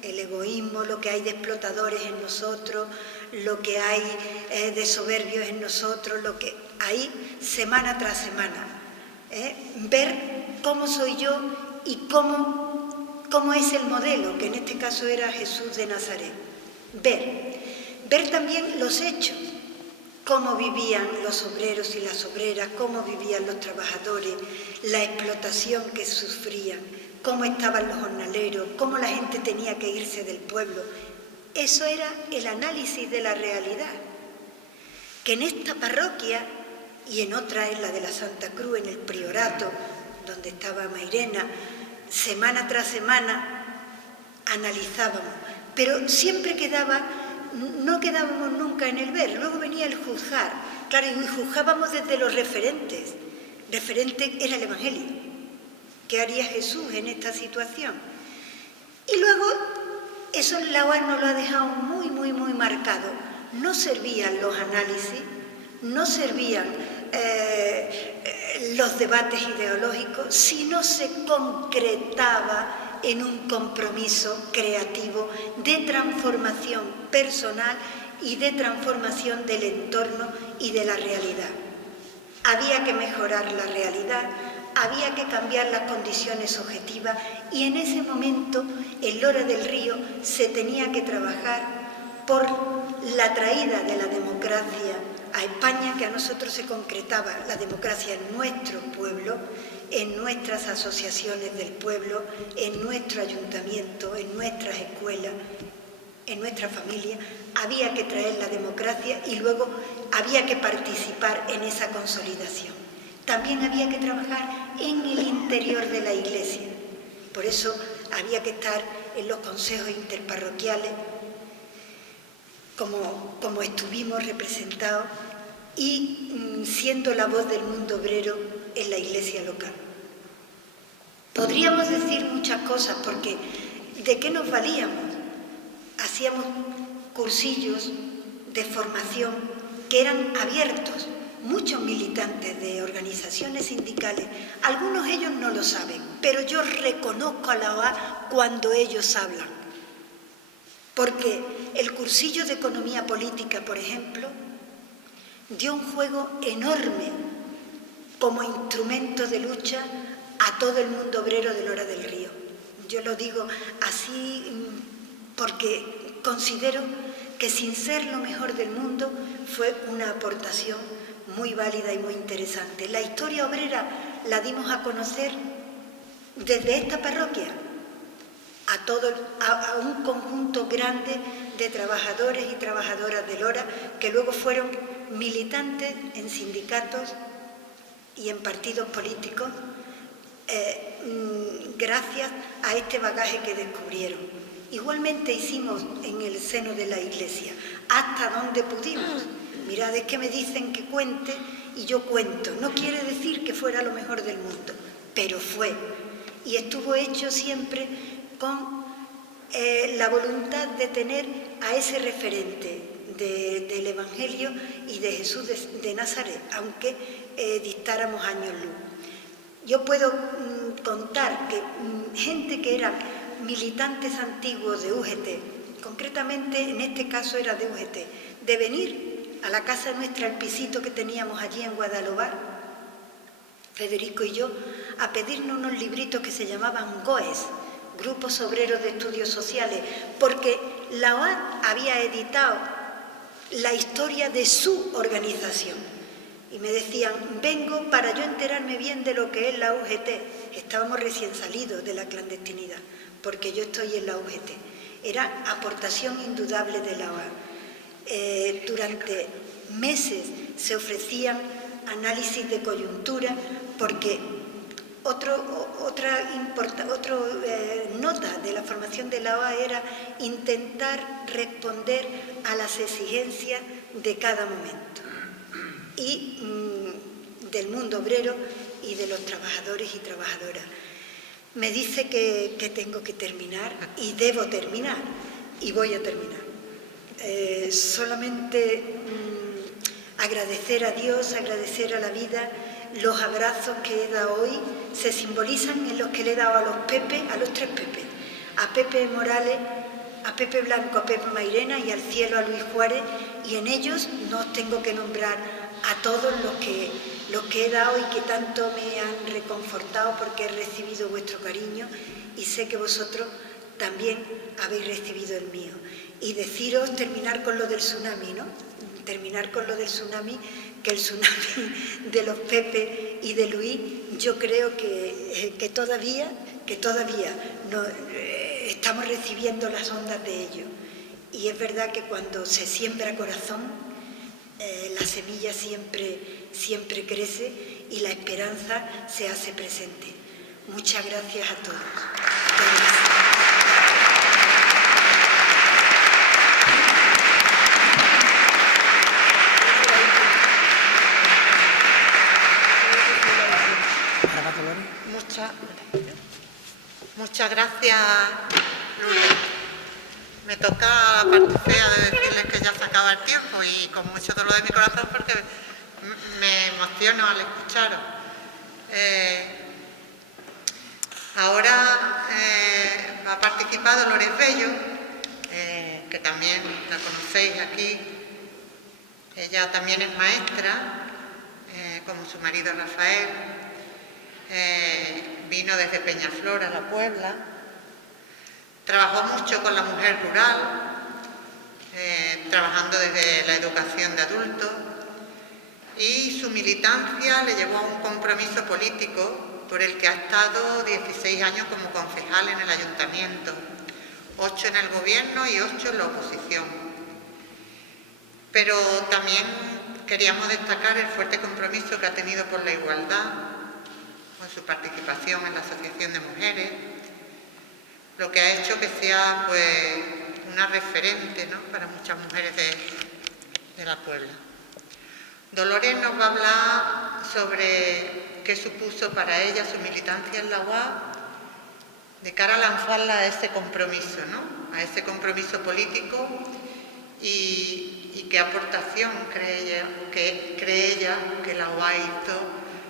el egoísmo, lo que hay de explotadores en nosotros, lo que hay de soberbios en nosotros, lo que hay semana tras semana. Ver cómo soy yo y cómo es el modelo, que en este caso era Jesús de Nazaret. Ver también los hechos, cómo vivían los obreros y las obreras, cómo vivían los trabajadores, la explotación que sufrían, cómo estaban los jornaleros, cómo la gente tenía que irse del pueblo. Eso era el análisis de la realidad. Que en esta parroquia y en otra, en la de la Santa Cruz, en el Priorato, donde estaba Mairena, semana tras semana analizábamos, pero siempre no quedábamos nunca en el ver, luego venía el juzgar, claro, y juzgábamos desde los referentes. Referente era el Evangelio. ¿Qué haría Jesús en esta situación? Y luego, eso la OA nos lo ha dejado muy, muy, muy marcado. No servían los análisis, no servían los debates ideológicos, si no se concretaba en un compromiso creativo de transformación personal y de transformación del entorno y de la realidad. Había que mejorar la realidad, había que cambiar las condiciones objetivas y en ese momento en Lora del Río se tenía que trabajar por la traída de la democracia a España, que a nosotros se concretaba la democracia en nuestro pueblo, en nuestras asociaciones del pueblo, en nuestro ayuntamiento, en nuestras escuelas, en nuestra familia. Había que traer la democracia y luego había que participar en esa consolidación. También había que trabajar en el interior de la Iglesia. Por eso había que estar en los consejos interparroquiales, como estuvimos representados, y siendo la voz del mundo obrero en la Iglesia local. Podríamos decir muchas cosas, porque ¿de qué nos valíamos? Hacíamos cursillos de formación que eran abiertos. Muchos militantes de organizaciones sindicales, algunos ellos no lo saben, pero yo reconozco a la OA cuando ellos hablan. Porque el cursillo de economía política, por ejemplo, dio un juego enorme como instrumento de lucha a todo el mundo obrero de Lora del Río. Yo lo digo así porque considero que sin ser lo mejor del mundo fue una aportación muy válida y muy interesante. La historia obrera la dimos a conocer desde esta parroquia a un conjunto grande de trabajadores y trabajadoras de Lora que luego fueron militantes en sindicatos y en partidos políticos gracias a este bagaje que descubrieron. Igualmente hicimos en el seno de la Iglesia, hasta donde pudimos. Mirad, es que me dicen que cuente y yo cuento. No quiere decir que fuera lo mejor del mundo, pero fue. Y estuvo hecho siempre con la voluntad de tener a ese referente del Evangelio y de Jesús de Nazaret, aunque dictáramos años luz. Yo puedo contar que gente que eran militantes antiguos de UGT, concretamente en este caso era de UGT, de venir a la casa nuestra, el pisito que teníamos allí en Guadalobar, Federico y yo, a pedirnos unos libritos que se llamaban GOES, Grupos Obreros de Estudios Sociales, porque la OA había editado la historia de su organización. Y me decían, vengo para yo enterarme bien de lo que es la UGT. Estábamos recién salidos de la clandestinidad, porque yo estoy en la UGT. Era aportación indudable de la OA. Durante meses se ofrecían análisis de coyuntura, porque otra nota de la formación de la OA era intentar responder a las exigencias de cada momento y del mundo obrero y de los trabajadores y trabajadoras. Me dice que tengo que terminar y debo terminar y voy a terminar. Solamente agradecer a Dios, agradecer a la vida. Los abrazos que he dado hoy se simbolizan en los que le he dado a los Pepe, a los tres Pepe, a Pepe Morales, a Pepe Blanco, a Pepe Mairena y al cielo a Luis Juárez, y en ellos no os tengo que nombrar a todos los que he dado y que tanto me han reconfortado, porque he recibido vuestro cariño y sé que vosotros también habéis recibido el mío. Y deciros, terminar con lo del tsunami, ¿no? Terminar con lo del tsunami, que el tsunami de los Pepe y de Luis, yo creo que todavía no, estamos recibiendo las ondas de ello. Y es verdad que cuando se siembra corazón, la semilla siempre crece y la esperanza se hace presente. Muchas gracias a todos. Muchas gracias, Lourdes. Me toca la parte fea de decirles que ya se acaba el tiempo y con mucho dolor de mi corazón porque me emociono al escucharos. Ahora va a participar Dolores Bello, que también la conocéis aquí. Ella también es maestra, como su marido Rafael. Vino desde Peñaflor a La Puebla. Trabajó mucho con la mujer rural, trabajando desde la educación de adultos, y su militancia le llevó a un compromiso político por el que ha estado 16 años como concejal en el ayuntamiento, 8 en el gobierno y 8 en la oposición. Pero también queríamos destacar el fuerte compromiso que ha tenido por la igualdad, con su participación en la Asociación de Mujeres, lo que ha hecho que sea pues una referente, ¿no?, para muchas mujeres de La Puebla. Dolores nos va a hablar sobre qué supuso para ella su militancia en la UA de cara a lanzarla a ese compromiso, ¿no?, a ese compromiso político y qué aportación cree ella que la UA hizo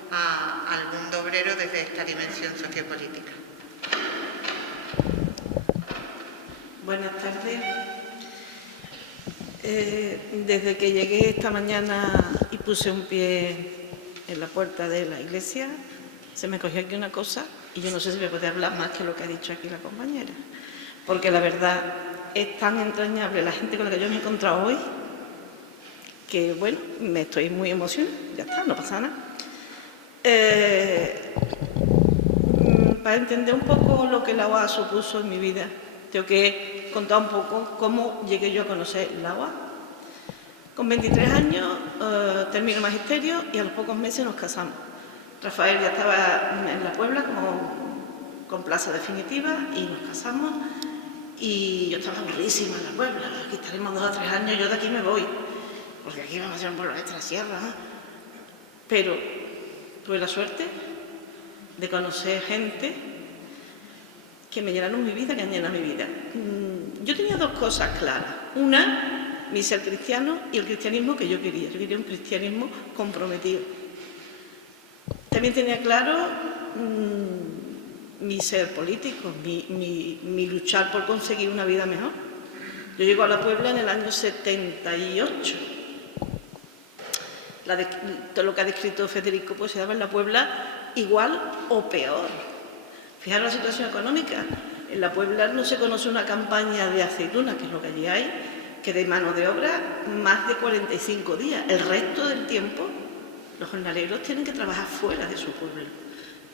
al mundo obrero desde esta dimensión sociopolítica. Buenas tardes. Desde que llegué esta mañana y puse un pie en la puerta de la iglesia, se me cogió aquí una cosa y yo no sé si me puede hablar más que lo que ha dicho aquí la compañera, porque la verdad es tan entrañable la gente con la que yo me he encontrado hoy que, bueno, me estoy muy emocionada. Ya está, no pasa nada. Para entender un poco lo que la UA supuso en mi vida, tengo que contar un poco cómo llegué yo a conocer la UA. Con 23 años termino el magisterio y a los pocos meses nos casamos. Rafael ya estaba en La Puebla con plaza definitiva y nos casamos y yo estaba aburrísima en La Puebla. Aquí estaremos 2 o 3 años, yo de aquí me voy, porque aquí vamos a ser un pueblo de esta sierra, ¿no? Pero tuve la suerte de conocer gente que me llenaron mi vida, que han llenado mi vida. Yo tenía 2 cosas claras. Una, mi ser cristiano y el cristianismo que yo quería. Yo quería un cristianismo comprometido. También tenía claro mi ser político, mi luchar por conseguir una vida mejor. Yo llego a La Puebla en el año 78. Todo lo que ha descrito Federico pues se daba en La Puebla igual o peor. Fijaros la situación económica. En La Puebla no se conoce una campaña de aceitunas, que es lo que allí hay, que de mano de obra más de 45 días. El resto del tiempo los jornaleros tienen que trabajar fuera de su pueblo.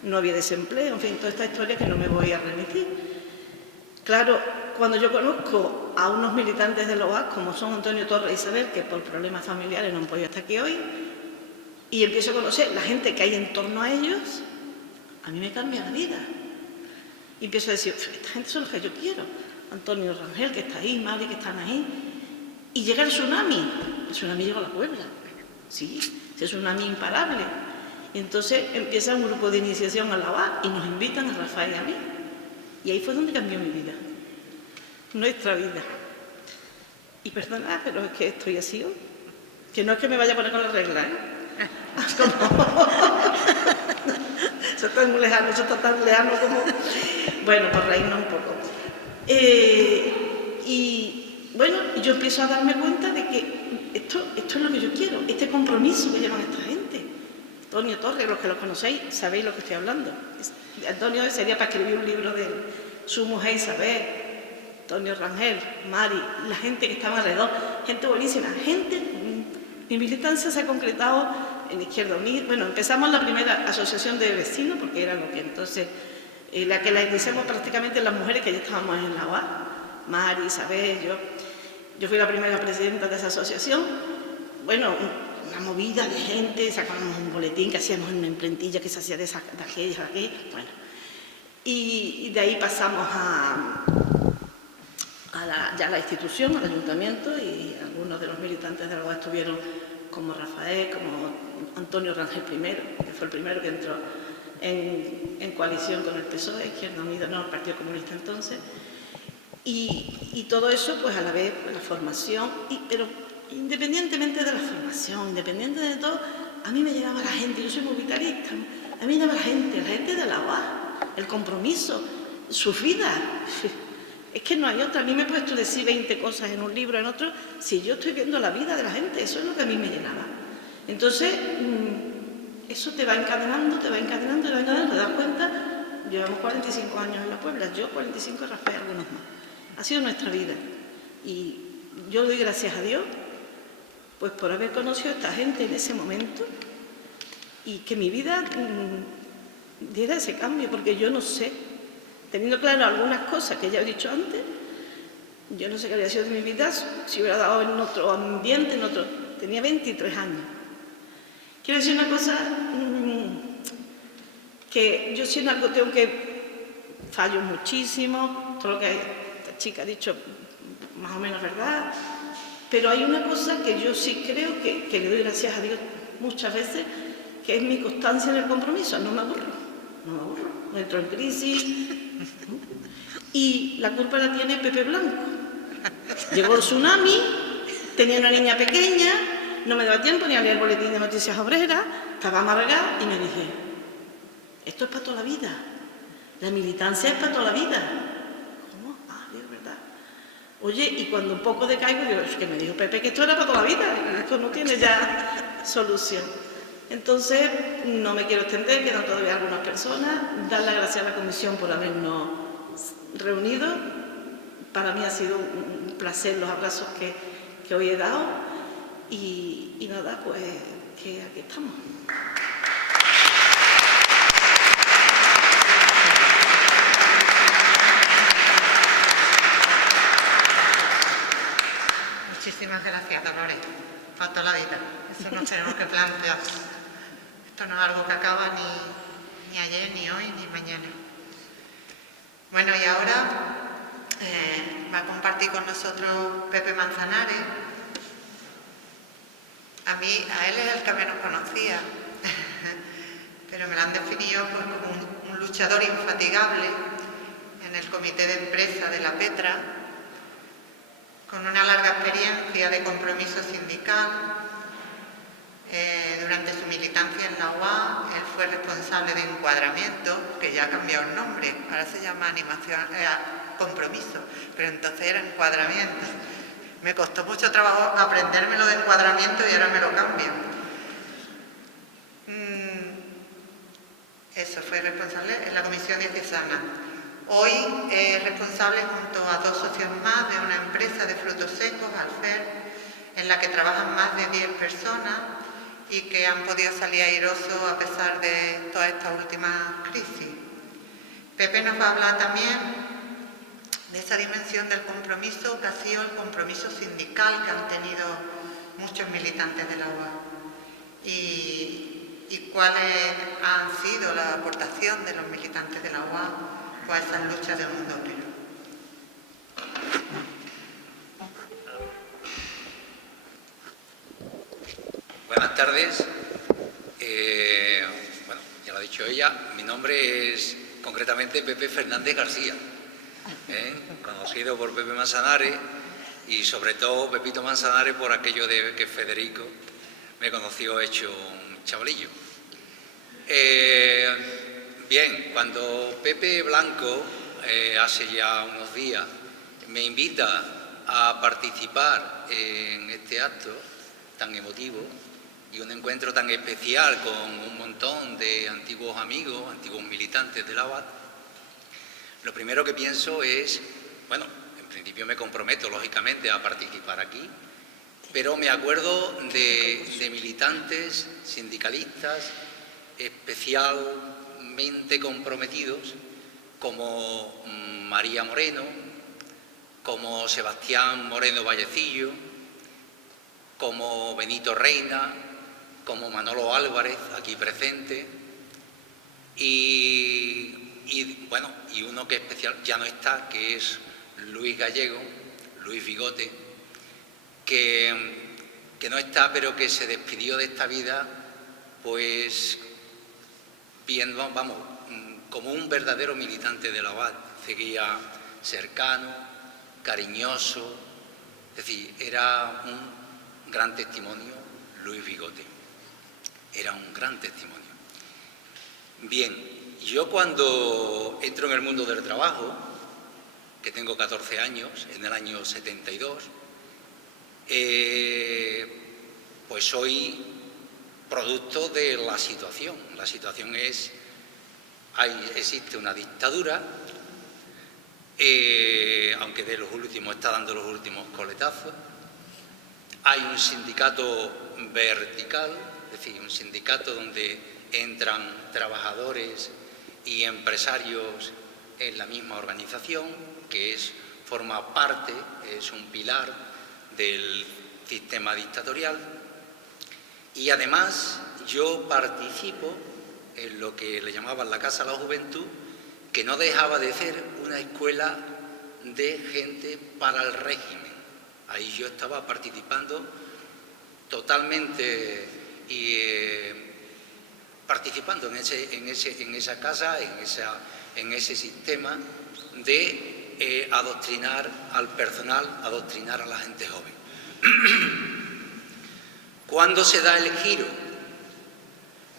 No había desempleo, en fin, toda esta historia que no me voy a remitir. Claro, cuando yo conozco a unos militantes de la UA, como son Antonio Torres e Isabel, que por problemas familiares no han podido estar aquí hoy, y empiezo a conocer la gente que hay en torno a ellos, a mí me cambia la vida. Y empiezo a decir, esta gente son los que yo quiero. Antonio Rangel, que está ahí, Mari, que están ahí. Y llega el tsunami llegó a La Puebla. Sí, es un tsunami imparable. Y entonces empieza un grupo de iniciación a la UA y nos invitan a Rafael y a mí. Y ahí fue donde cambió mi vida, nuestra vida. Y perdonad, pero es que estoy así hoy. Que no es que me vaya a poner con la regla, ¿eh? Eso está muy lejano, eso está tan lejano como... Bueno, por reírnos un poco. Y bueno, yo empiezo a darme cuenta de que esto es lo que yo quiero, este compromiso que llevan esta gente. Antonio Torres, los que lo conocéis, sabéis lo que estoy hablando. Antonio sería para escribir un libro de su mujer Isabel. Antonio Rangel, Mari, la gente que estaba alrededor, gente buenísima, mi militancia se ha concretado en Izquierda Unida. Bueno, empezamos la primera asociación de vecinos, porque era lo que entonces, la iniciamos prácticamente las mujeres que ya estábamos en la UAS, Mari, Isabel, yo fui la primera presidenta de esa asociación. Bueno, una movida de gente, sacábamos un boletín que hacíamos en una imprentilla que se hacía de aquellas, bueno. Y de ahí pasamos a la institución, al ayuntamiento, y algunos de los militantes de la UAS estuvieron, como Rafael, como Antonio Rangel primero, que fue el primero que entró en coalición con el PSOE, Izquierda Unida, no, el Partido Comunista entonces. Y todo eso, pues a la vez, la formación, pero independientemente de la formación, independiente de todo, a mí me llegaba la gente, yo soy muy vitalista, a mí me llegaba la gente de la UAS, el compromiso, su vida. Es que no hay otra. A mí me puedes tú decir 20 cosas en un libro, en otro, si yo estoy viendo la vida de la gente, eso es lo que a mí me llenaba. Entonces, eso te va encadenando, te das cuenta. Llevamos 45 años en la Puebla, yo 45, Rafael, algunos más. Ha sido nuestra vida. Y yo doy gracias a Dios, pues por haber conocido a esta gente en ese momento y que mi vida diera ese cambio, porque yo no sé, teniendo claro algunas cosas que ya he dicho antes, yo no sé qué habría sido de mi vida si hubiera dado en otro ambiente, tenía 23 años. Quiero decir una cosa, que yo si en algo tengo que fallo muchísimo, todo lo que esta chica ha dicho más o menos verdad, pero hay una cosa que yo sí creo que le doy gracias a Dios muchas veces, que es mi constancia en el compromiso. No me aburro, no entro en crisis. Y la culpa la tiene Pepe Blanco. Llegó el tsunami, tenía una niña pequeña, no me daba tiempo ni a leer el boletín de noticias obreras, estaba amargada y me dije, esto es para toda la vida, la militancia es para toda la vida. ¿Cómo? Ah, es verdad. Oye, y cuando un poco decaigo, digo, es que me dijo Pepe que esto era para toda la vida, esto no tiene ya solución. Entonces, no me quiero extender, quedan todavía algunas personas, dar las gracias a la comisión por habernos reunido. Para mí ha sido un placer los abrazos que hoy he dado y nada, pues que aquí estamos. Muchísimas gracias, Dolores. Falta la vida. Eso nos tenemos que plantear. Esto no es algo que acaba ni ayer, ni hoy, ni mañana. Bueno, y ahora va a compartir con nosotros Pepe Manzanares. A él es el que menos conocía, pero me lo han definido pues, como un luchador infatigable en el comité de empresa de la Petra, con una larga experiencia de compromiso sindical. Durante su militancia en la UAS, él fue responsable de Encuadramiento, que ya ha cambiado el nombre, ahora se llama Compromiso, pero entonces era Encuadramiento. Me costó mucho trabajo aprendérmelo de Encuadramiento y ahora me lo cambian. Eso, fue responsable en la Comisión Diocesana. Hoy es responsable junto a 2 socios más de una empresa de frutos secos, Alfer, en la que trabajan más de 10 personas y que han podido salir airosos a pesar de todas estas últimas crisis. Pepe nos va a hablar también de esa dimensión del compromiso que ha sido el compromiso sindical que han tenido muchos militantes de la UAS y cuáles han sido la aportación de los militantes de la UAS a esas luchas del mundo obrero. Buenas tardes. Bueno, ya lo ha dicho ella, mi nombre es concretamente Pepe Fernández García, conocido por Pepe Manzanares y sobre todo Pepito Manzanares por aquello de que Federico me conoció hecho un chavalillo. Bien, cuando Pepe Blanco hace ya unos días me invita a participar en este acto tan emotivo y un encuentro tan especial con un montón de antiguos amigos, antiguos militantes de la UAS, lo primero que pienso es, bueno, en principio me comprometo, lógicamente, a participar aquí, pero me acuerdo de militantes, sindicalistas, especialmente comprometidos, como María Moreno, como Sebastián Moreno Vallecillo, como Benito Reina, como Manolo Álvarez, aquí presente, y uno que especial ya no está, que es Luis Gallego, Luis Bigote, que no está, pero que se despidió de esta vida, pues viendo, vamos, como un verdadero militante de la OAD. Seguía cercano, cariñoso, es decir, era un gran testimonio. Luis Bigote era un gran testimonio. Bien, yo cuando entro en el mundo del trabajo, que tengo 14 años, en el año 72, pues soy producto de la situación. La situación es, existe una dictadura, aunque está dando los últimos coletazos. Hay un sindicato vertical, es decir, un sindicato donde entran trabajadores y empresarios en la misma organización, que forma parte, es un pilar del sistema dictatorial. Y además yo participo en lo que le llamaban la Casa de la Juventud, que no dejaba de ser una escuela de gente para el régimen. Ahí yo estaba participando totalmente participando en esa casa, en ese sistema de adoctrinar al personal, adoctrinar a la gente joven. ¿Cuándo se da el giro?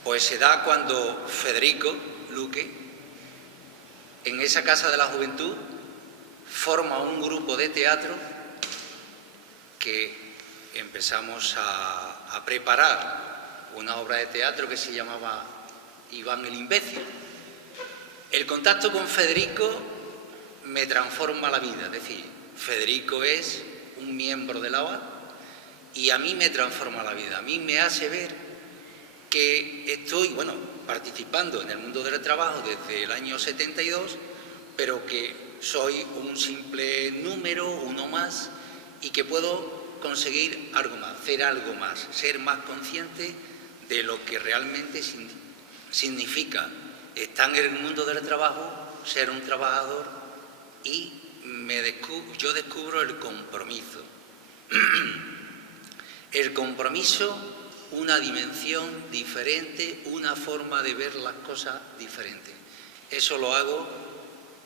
Pues se da cuando Federico Luque, en esa Casa de la Juventud, forma un grupo de teatro que empezamos a preparar una obra de teatro que se llamaba Iván el Imbécil. El contacto con Federico me transforma la vida, es decir, Federico es un miembro de la OAD y a mí me transforma la vida, a mí me hace ver que estoy, participando en el mundo del trabajo desde el año 72, pero que soy un simple número, uno más, y que puedo conseguir algo más, hacer algo más, ser más consciente de lo que realmente significa estar en el mundo del trabajo, ser un trabajador, y yo descubro el compromiso. El compromiso, una dimensión diferente, una forma de ver las cosas diferente. Eso lo hago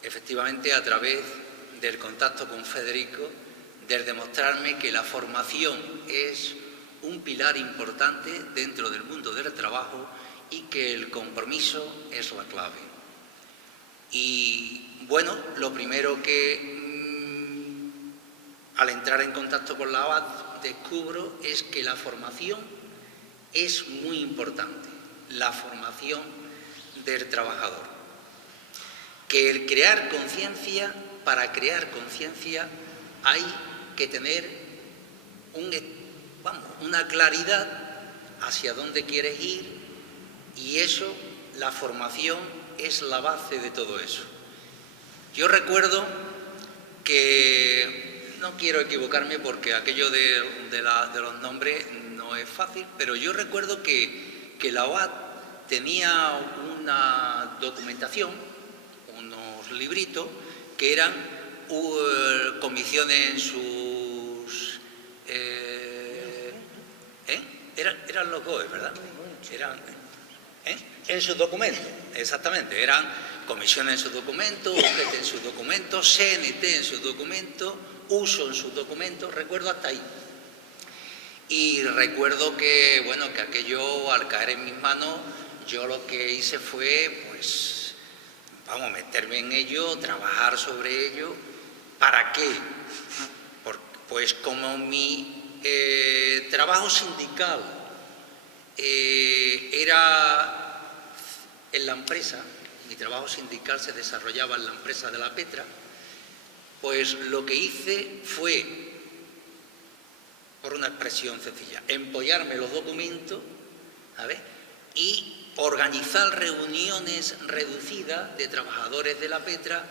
efectivamente a través del contacto con Federico, de demostrarme que la formación es un pilar importante dentro del mundo del trabajo y que el compromiso es la clave. Y lo primero que al entrar en contacto con la OAD descubro es que la formación es muy importante, la formación del trabajador. Que el crear conciencia, para crear conciencia hay que tener una claridad hacia dónde quieres ir, y eso, la formación es la base de todo eso. Yo recuerdo que, no quiero equivocarme porque aquello de los nombres no es fácil, pero yo recuerdo que la OAD tenía una documentación, unos libritos que eran comisiones en sus... eran los GOE, ¿verdad? En sus documentos, exactamente. Eran comisiones en sus documentos, UGT en sus documentos, CNT en sus documentos, uso en sus documentos, recuerdo hasta ahí. Y recuerdo que, que aquello al caer en mis manos, yo lo que hice fue, meterme en ello, trabajar sobre ello. ¿Para qué? Pues como mi trabajo sindical era en la empresa, mi trabajo sindical se desarrollaba en la empresa de La Petra, pues lo que hice fue, por una expresión sencilla, empollarme los documentos, ¿sabes?, y organizar reuniones reducidas de trabajadores de la Petra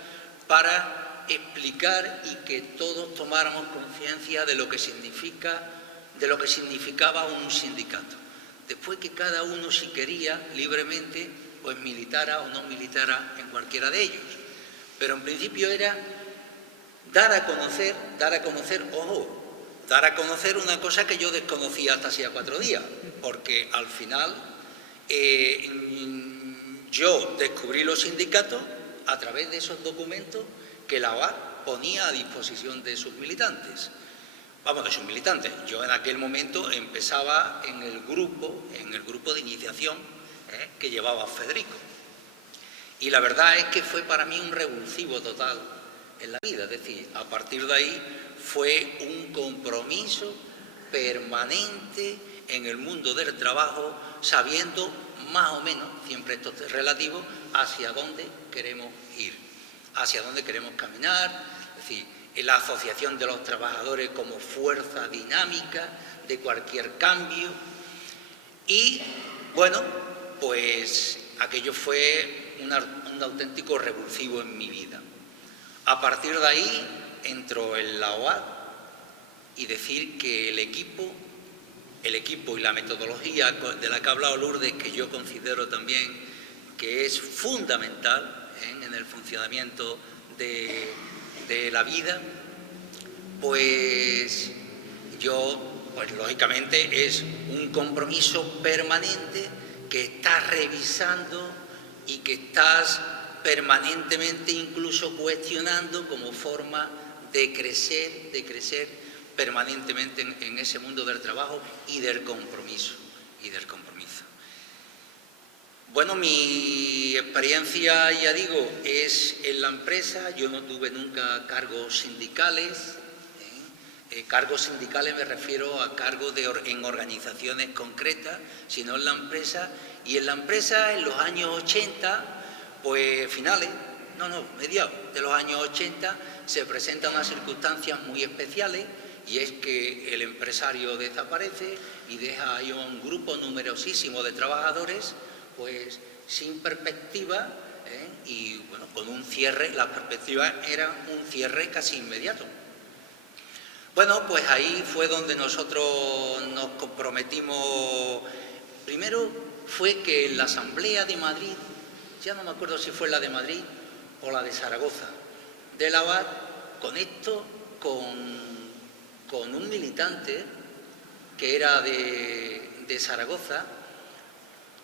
para explicar y que todos tomáramos conciencia de lo que significaba un sindicato. Después que cada uno, si quería, libremente, pues militara o no militara en cualquiera de ellos. Pero en principio era dar a conocer, dar a conocer una cosa que yo desconocía hasta hacía 4 días, porque al final yo descubrí los sindicatos a través de esos documentos que la OAD ponía a disposición de sus militantes. Vamos, de sus militantes. Yo en aquel momento empezaba en el grupo de iniciación que llevaba Federico. Y la verdad es que fue para mí un revulsivo total en la vida. Es decir, a partir de ahí fue un compromiso permanente en el mundo del trabajo, sabiendo más o menos, siempre esto es relativo, hacia dónde queremos ir, hacia dónde queremos caminar. Es decir, en la asociación de los trabajadores como fuerza dinámica de cualquier cambio. Y, bueno, pues aquello fue un auténtico revulsivo en mi vida. A partir de ahí entro en la OAD y decir que el equipo y la metodología de la que ha hablado Lourdes, que yo considero también que es fundamental en el funcionamiento de la vida, pues lógicamente es un compromiso permanente que estás revisando y que estás permanentemente incluso cuestionando como forma de crecer permanentemente en ese mundo del trabajo y del compromiso. Bueno, mi experiencia, ya digo, es en la empresa. Yo no tuve nunca cargos sindicales. Cargos sindicales me refiero a cargos en organizaciones concretas, sino en la empresa. Y en la empresa, en los años 80, pues mediados de los años 80, se presentan unas circunstancias muy especiales, y es que el empresario desaparece y deja ahí un grupo numerosísimo de trabajadores pues sin perspectiva, y bueno, con un cierre. La perspectiva era un cierre casi inmediato. Bueno, pues ahí fue donde nosotros nos comprometimos. Primero fue que en la Asamblea de Madrid, ya no me acuerdo si fue la de Madrid o la de Zaragoza, de la OAD, con un militante que era de Zaragoza,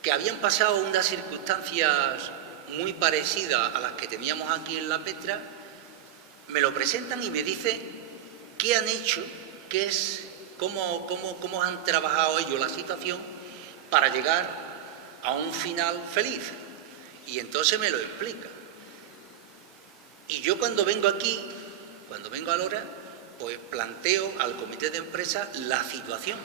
que habían pasado unas circunstancias muy parecidas a las que teníamos aquí en la Petra. Me lo presentan y me dicen qué han hecho, cómo han trabajado ellos la situación para llegar a un final feliz. Y entonces me lo explica. Y yo cuando vengo a Lora, pues planteo al comité de empresa la situación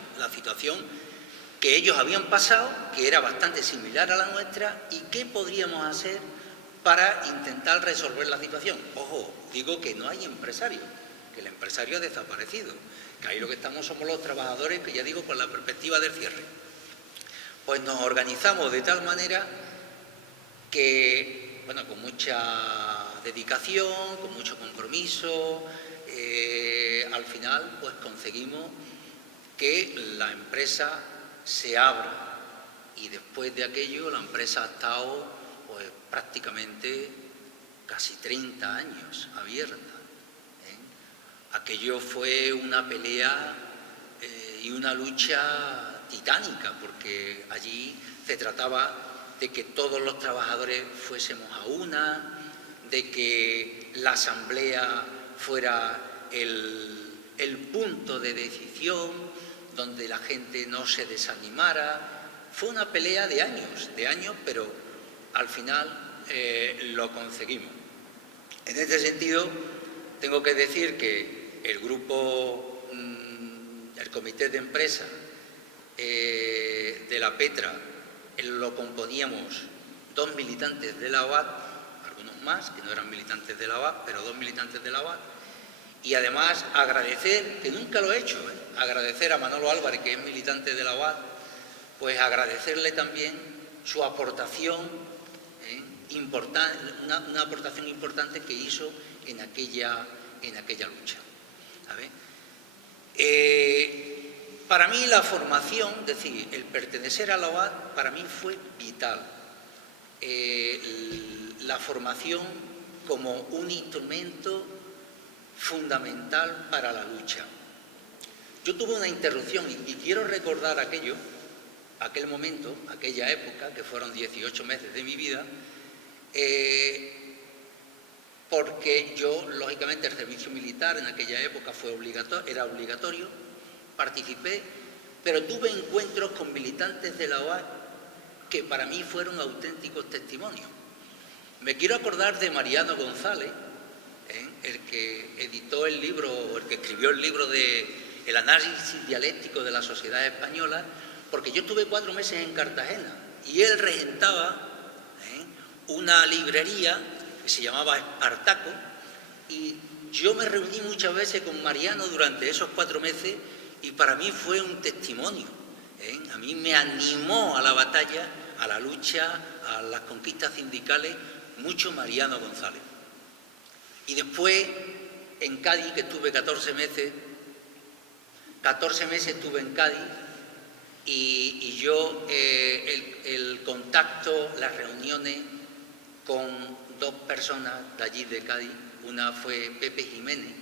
que ellos habían pasado, que era bastante similar a la nuestra, y qué podríamos hacer para intentar resolver la situación. Ojo, digo que no hay empresario, que el empresario ha desaparecido, que ahí lo que estamos somos los trabajadores, que ya digo, con la perspectiva del cierre. Pues nos organizamos de tal manera que, bueno, con mucha dedicación, con mucho compromiso, al final pues conseguimos que la empresa se abra, y después de aquello la empresa ha estado pues prácticamente casi 30 años abierta. Aquello fue una pelea y una lucha titánica, porque allí se trataba de que todos los trabajadores fuésemos a una, de que la asamblea fuera el punto de decisión, donde la gente no se desanimara. Fue una pelea de años, pero al final lo conseguimos. En este sentido, tengo que decir que el grupo, el comité de empresa de la Petra, lo componíamos 2 militantes de la OAD, algunos más que no eran militantes de la OAD, pero 2 militantes de la OAD, Y además agradecer, que nunca lo he hecho, agradecer a Manolo Álvarez, que es militante de la UAD, pues agradecerle también su aportación, una aportación importante que hizo en aquella lucha. Para mí la formación, es decir, el pertenecer a la UAD, para mí fue vital. La formación como un instrumento fundamental para la lucha. Yo tuve una interrupción y quiero recordar aquel momento, aquella época, que fueron 18 meses de mi vida, porque yo, lógicamente, el servicio militar en aquella época era obligatorio, participé, pero tuve encuentros con militantes de la OAD que para mí fueron auténticos testimonios. Me quiero acordar de Mariano González, el que editó el libro, el que escribió el libro de El análisis dialéctico de la sociedad española, porque yo estuve 4 meses en Cartagena y él regentaba una librería que se llamaba Espartaco, y yo me reuní muchas veces con Mariano durante esos 4 meses y para mí fue un testimonio. A mí me animó a la batalla, a la lucha, a las conquistas sindicales, mucho Mariano González. Y después en Cádiz, que estuve 14 meses estuve en Cádiz, y yo el contacto, las reuniones con 2 personas de allí de Cádiz, una fue Pepe Jiménez.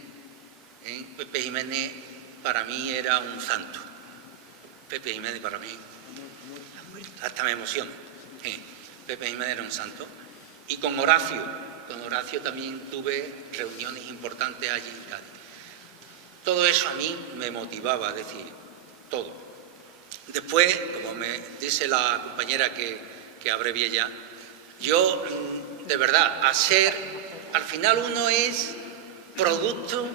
Pepe Jiménez para mí era un santo. Pepe Jiménez para mí, hasta me emociono. Pepe Jiménez era un santo. Y con Horacio también tuve reuniones importantes allí en Cádiz. Todo eso a mí me motivaba, es decir, todo. Después, como me dice la compañera que abrevié ya, yo, de verdad, al final uno es producto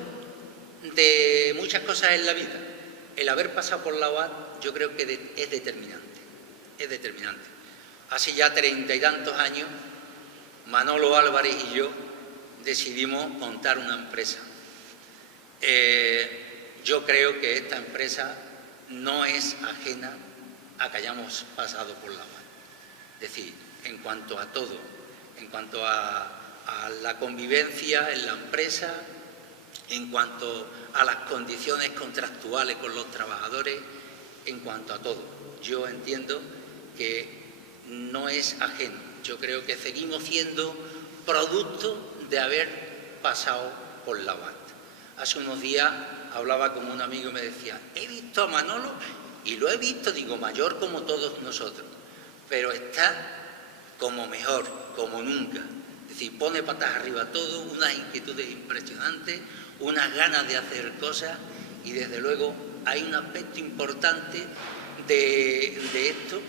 de muchas cosas en la vida. El haber pasado por la UAD yo creo que es determinante. Hace ya 30 y tantos años, Manolo Álvarez y yo decidimos montar una empresa. Yo creo que esta empresa no es ajena a que hayamos pasado por la UAD. Es decir, en cuanto a todo, en cuanto a la convivencia en la empresa, en cuanto a las condiciones contractuales con los trabajadores, en cuanto a todo. Yo entiendo que no es ajeno. Yo creo que seguimos siendo producto de haber pasado por la UAD. Hace unos días hablaba con un amigo y me decía, he visto a Manolo y lo he visto, digo, mayor como todos nosotros, pero está como mejor, como nunca. Es decir, pone patas arriba todo, unas inquietudes impresionantes, unas ganas de hacer cosas, y desde luego hay un aspecto importante de esto,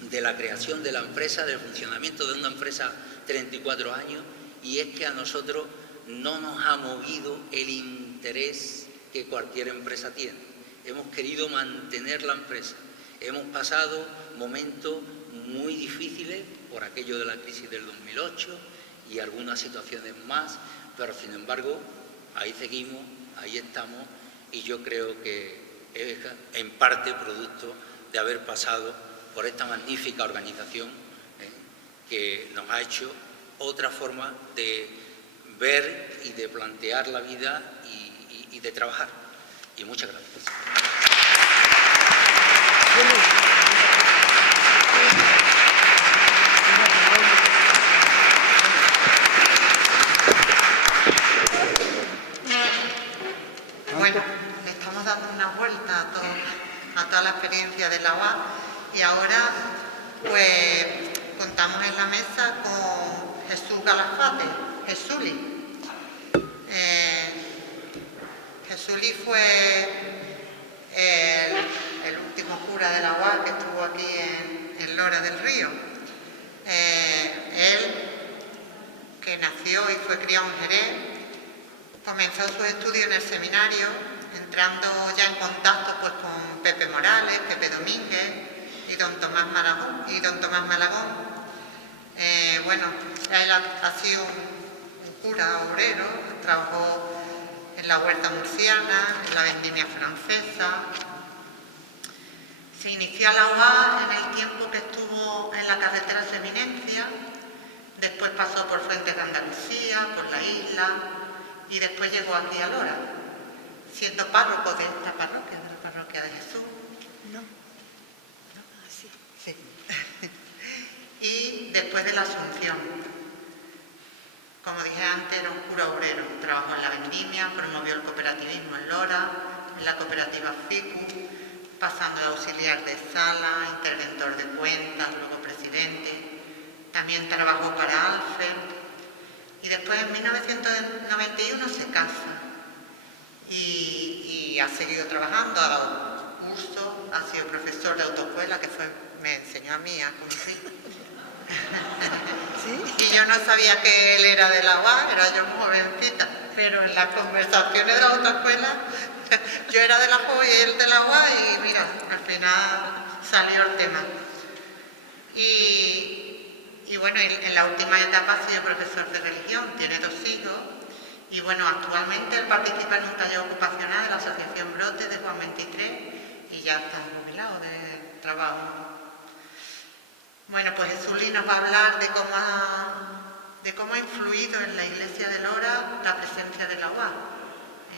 de la creación de la empresa, del funcionamiento de una empresa 34 años, y es que a nosotros no nos ha movido el interés que cualquier empresa tiene. Hemos querido mantener la empresa. Hemos pasado momentos muy difíciles por aquello de la crisis del 2008 y algunas situaciones más, pero sin embargo ahí seguimos, ahí estamos, y yo creo que es en parte producto de haber pasado por esta magnífica organización que nos ha hecho otra forma de ver y de plantear la vida y de trabajar. Y muchas gracias. Bueno, le estamos dando una vuelta a toda la experiencia de la UAD, y ahora pues contamos en la mesa con Jesús Calafate, Jesuli. Jesuli fue el último cura de la UAD que estuvo aquí en Lora del Río. Él, que nació y fue criado en Jerez, comenzó sus estudios en el seminario, entrando ya en contacto pues con Pepe Morales, Pepe Domínguez y don Tomás Malagón. Bueno, él ha sido un cura obrero, trabajó en en la huerta murciana, en la vendimia francesa. Se inició la UA en el tiempo que estuvo en la carretera de su eminencia, después pasó por Fuentes de Andalucía, por la isla y después llegó aquí a Lora, siendo párroco de esta parroquia, de la parroquia de Jesús. No, así. Sí. Y después de la Asunción. Como dije antes, era un cura obrero. Trabajó en la vendimia, promovió el cooperativismo en Lora, en la cooperativa FICU, pasando de auxiliar de sala, interventor de cuentas, luego presidente. También trabajó para Alfer. Y después, en 1991, se casa. Y ha seguido trabajando, ha dado cursos, ha sido profesor de autoescuela, que me enseñó a mí a conducir. ¿Sí? Y yo no sabía que él era de la UA, era yo muy jovencita, pero en las conversaciones de la autoescuela yo era de la JOE y él de la UA y mira, al final salió el tema. Y bueno, en la última etapa ha sido profesor de religión, tiene 2 hijos y bueno, actualmente él participa en un taller ocupacional de la Asociación Brote de Juan 23 y ya está jubilado de trabajo. Bueno, pues Jesús nos va a hablar de cómo ha influido en la iglesia de Lora la presencia de la UA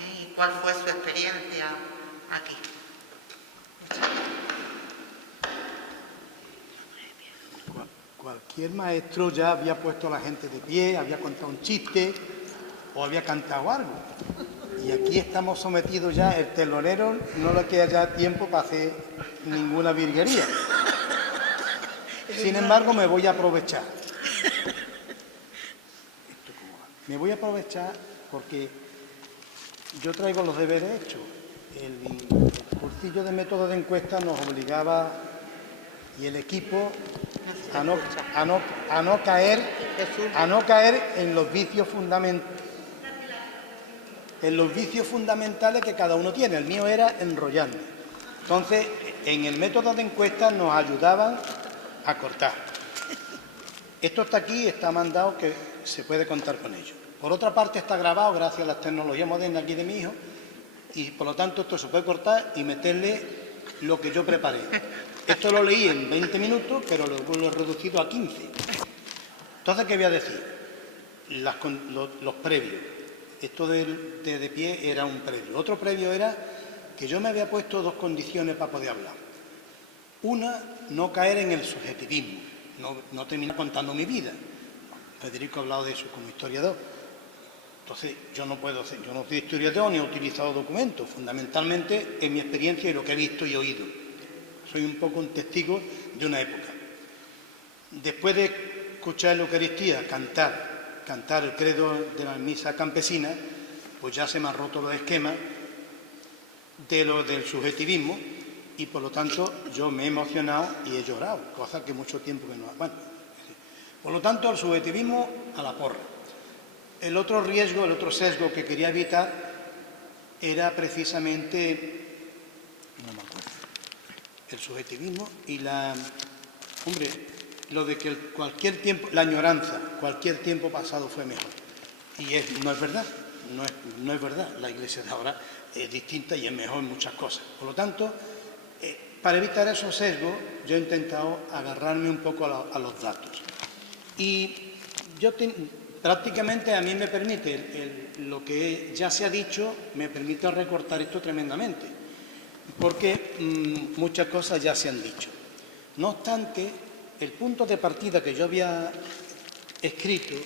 y cuál fue su experiencia aquí. Cualquier maestro ya había puesto a la gente de pie, había contado un chiste o había cantado algo. Y aquí estamos sometidos ya, el telonero no le queda ya tiempo para hacer ninguna virguería. Sin embargo, me voy a aprovechar. Me voy a aprovechar porque yo traigo los deberes hechos. El cursillo de método de encuesta nos obligaba y el equipo a no caer en los vicios fundamentales que cada uno tiene. El mío era enrollarme. Entonces, en el método de encuesta nos ayudaban a cortar. Esto está aquí, está mandado, que se puede contar con ello. Por otra parte, está grabado gracias a las tecnologías modernas aquí de mi hijo y, por lo tanto, esto se puede cortar y meterle lo que yo preparé. Esto lo leí en 20 minutos, pero lo he reducido a 15. Entonces, ¿qué voy a decir? Los previos. Esto de pie era un previo. Otro previo era que yo me había puesto 2 condiciones para poder hablar. Una, no caer en el subjetivismo, no terminar contando mi vida. Federico ha hablado de eso como historiador. Entonces, yo no soy historiador ni he utilizado documentos, fundamentalmente en mi experiencia y lo que he visto y oído. Soy un poco un testigo de una época. Después de escuchar la Eucaristía, cantar el credo de la misa campesina, pues ya se me han roto los esquemas del subjetivismo y por lo tanto yo me he emocionado y he llorado, cosa que mucho tiempo que no... Bueno, por lo tanto el subjetivismo a la porra. El otro riesgo, el otro sesgo que quería evitar era precisamente, no me acuerdo, el subjetivismo y lo de que cualquier tiempo, la añoranza, cualquier tiempo pasado fue mejor. Y no es verdad, no es verdad. La iglesia de ahora es distinta y es mejor en muchas cosas. Por lo tanto, para evitar esos sesgos, yo he intentado agarrarme un poco a los datos. Y prácticamente a mí me permite, lo que ya se ha dicho, me permite recortar esto tremendamente, porque muchas cosas ya se han dicho. No obstante, el punto de partida que yo había escrito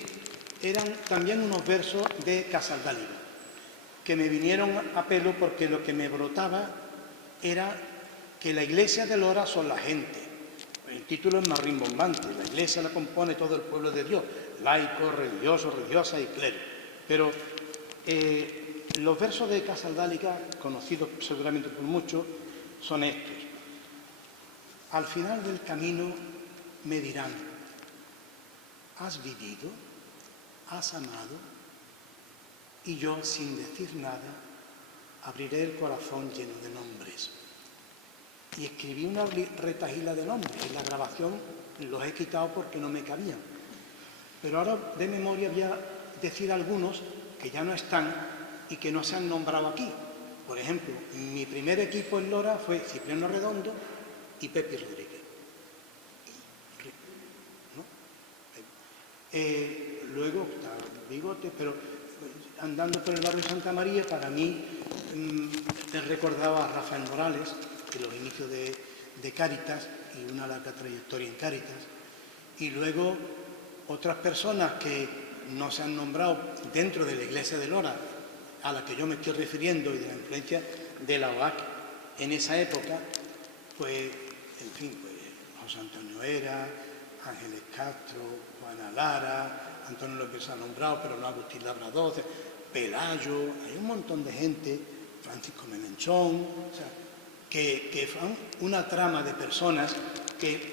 eran también unos versos de Casaldáliga, que me vinieron a pelo porque lo que me brotaba era que la iglesia de Lora son la gente. El título es más rimbombante, la iglesia la compone todo el pueblo de Dios, laicos, religiosos, religiosas y clérigos. Pero los versos de Casaldáliga, conocidos seguramente por muchos, son estos. Al final del camino me dirán, ¿has vivido? ¿Has amado? Y yo, sin decir nada, abriré el corazón lleno de nombres. Y escribí una retahíla de nombres. En la grabación los he quitado porque no me cabían. Pero ahora de memoria voy a decir algunos que ya no están y que no se han nombrado aquí. Por ejemplo, mi primer equipo en Lora fue Cipriano Redondo y Pepe Rodríguez. ¿No? Luego, Bigote, pero andando por el barrio Santa María, para mí me recordaba a Rafael Morales, de los inicios de Cáritas y una larga trayectoria en Cáritas. Y luego otras personas que no se han nombrado dentro de la iglesia de Lora, a la que yo me estoy refiriendo, y de la influencia de la OAC en esa época, pues, en fin, pues, José Antonio Era, Ángeles Castro, Juana Lara, Antonio López se ha nombrado, pero no Agustín Labrador, Pelayo, hay un montón de gente, Francisco Melenchón, o sea, que son una trama de personas que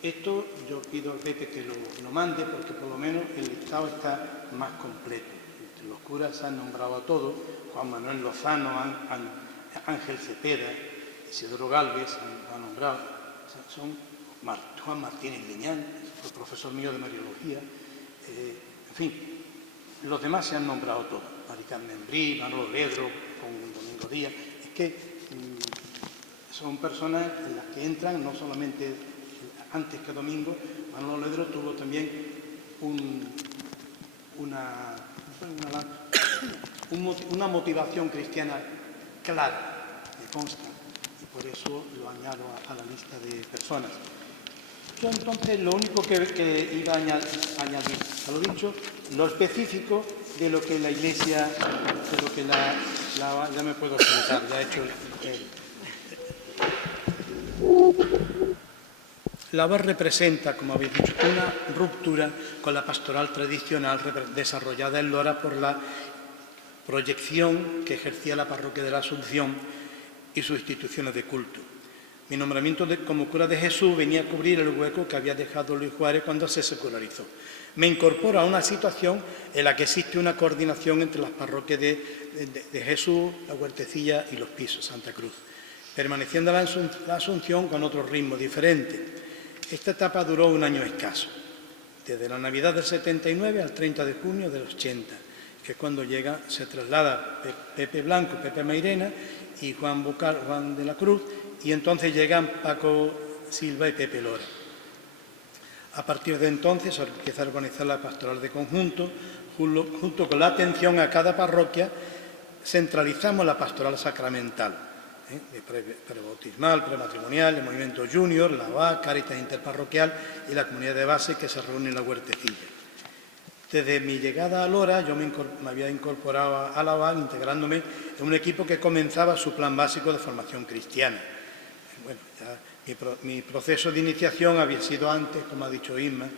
esto yo pido al Pepe que lo mande, porque por lo menos el listado está más completo. Entre los curas se han nombrado a todos, Juan Manuel Lozano, Ángel Cepeda, Isidoro Gálvez se han nombrado, o sea, son Juan Martínez Liñán, fue profesor mío de Mariología, en fin, los demás se han nombrado todos, Mari Carmen Brí, Manolo Ledro, con Domingo Díaz, es que son personas en las que entran, no solamente antes que Domingo. Manolo Ledro tuvo también una motivación cristiana clara, me consta, y por eso lo añado a la lista de personas. Yo entonces lo único que iba a añadir a lo dicho, lo específico de lo que la Iglesia, de lo que ya me puedo sentar, ya he hecho la OAC representa, como habéis dicho, una ruptura con la pastoral tradicional desarrollada en Lora por la proyección que ejercía la parroquia de la Asunción y sus instituciones de culto. Mi nombramiento como cura de Jesús venía a cubrir el hueco que había dejado Luis Juárez cuando se secularizó. Me incorporo a una situación en la que existe una coordinación entre las parroquias de Jesús, la Huertecilla y Los Pisos, Santa Cruz, permaneciendo la Asunción con otro ritmo diferente. Esta etapa duró un año escaso, desde la Navidad del 79 al 30 de junio del 80, que es cuando se traslada Pepe Blanco, Pepe Mairena y Juan de la Cruz, y entonces llegan Paco Silva y Pepe Lora. A partir de entonces se empieza a organizar la pastoral de conjunto, junto con la atención a cada parroquia, centralizamos la pastoral sacramental, de prebautismal, prematrimonial, el movimiento junior, la OAC, Cáritas Interparroquial y la comunidad de base que se reúne en la Huertecilla. Desde mi llegada a Lora, yo me había incorporado a la OAC integrándome en un equipo que comenzaba su plan básico de formación cristiana. Bueno, ya mi proceso de iniciación había sido antes, como ha dicho Isma,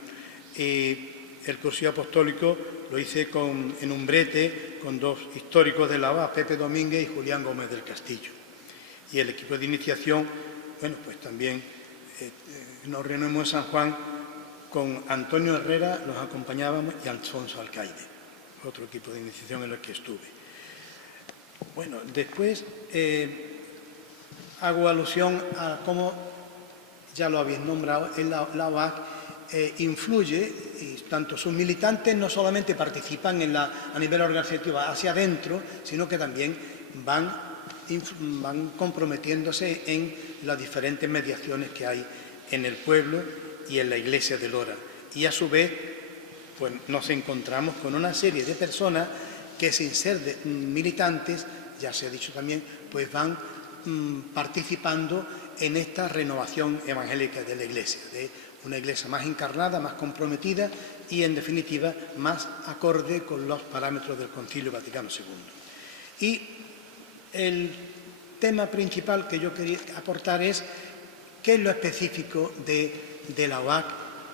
y el cursillo apostólico lo hice en un brete con dos históricos de la OAC, Pepe Domínguez y Julián Gómez del Castillo. Y el equipo de iniciación, bueno, pues también nos reunimos en San Juan con Antonio Herrera, los acompañábamos, y Alfonso Alcaide, otro equipo de iniciación en el que estuve. Bueno, después hago alusión a cómo, ya lo habéis nombrado, la OAC influye, y tanto sus militantes no solamente participan a nivel organizativo hacia adentro, sino que también van comprometiéndose en las diferentes mediaciones que hay en el pueblo y en la iglesia de Lora. Y a su vez, pues nos encontramos con una serie de personas que, sin ser militantes, ya se ha dicho también, pues van participando en esta renovación evangélica de la iglesia, de una iglesia más encarnada, más comprometida y, en definitiva, más acorde con los parámetros del Concilio Vaticano II. Y el tema principal que yo quería aportar es qué es lo específico de la OAC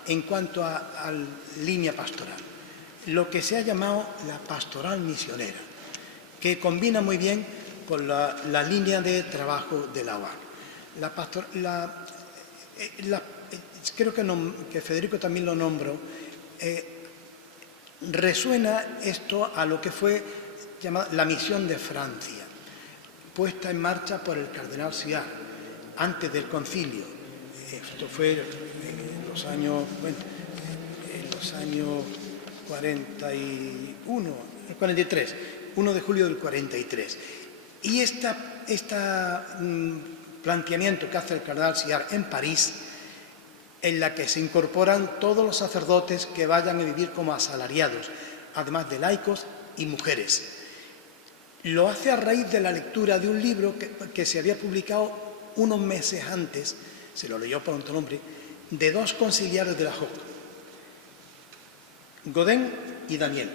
en cuanto a línea pastoral. Lo que se ha llamado la pastoral misionera, que combina muy bien con la línea de trabajo de la OAC. Creo que Federico también lo nombró. Resuena esto a lo que fue llamada la misión de Francia, puesta en marcha por el cardenal Siard antes del concilio. Esto fue en los años 41, 43, 1 de julio del 43. Y este planteamiento que hace el cardenal Sillart en París, en la que se incorporan todos los sacerdotes que vayan a vivir como asalariados, además de laicos y mujeres. Lo hace a raíz de la lectura de un libro que se había publicado unos meses antes, se lo leyó por otro nombre, de dos conciliares de la JOC, Godin y Daniel,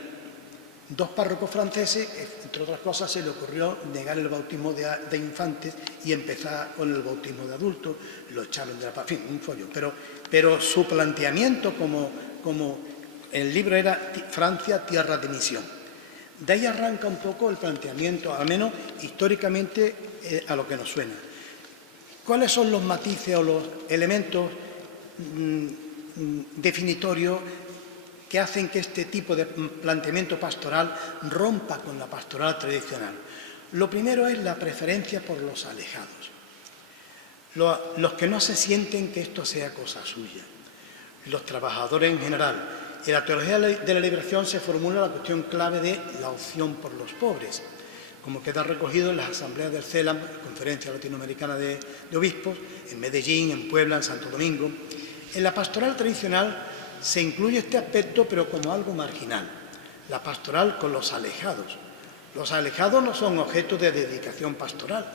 dos párrocos franceses. Entre otras cosas se le ocurrió negar el bautismo de infantes y empezar con el bautismo de adultos, lo echaron de la paz, en fin, un follón. Pero su planteamiento como el libro era Francia, tierra de misión. De ahí arranca un poco el planteamiento, al menos históricamente, a lo que nos suena. ¿Cuáles son los matices o los elementos definitorios que hacen que este tipo de planteamiento pastoral rompa con la pastoral tradicional? Lo primero es la preferencia por los alejados, los que no se sienten que esto sea cosa suya, los trabajadores en general. En la teología de la liberación se formula la cuestión clave de la opción por los pobres, como queda recogido en las asambleas del CELAM, Conferencia Latinoamericana de Obispos, en Medellín, en Puebla, en Santo Domingo. En la pastoral tradicional se incluye este aspecto, pero como algo marginal. La pastoral con los alejados. Los alejados no son objeto de dedicación pastoral,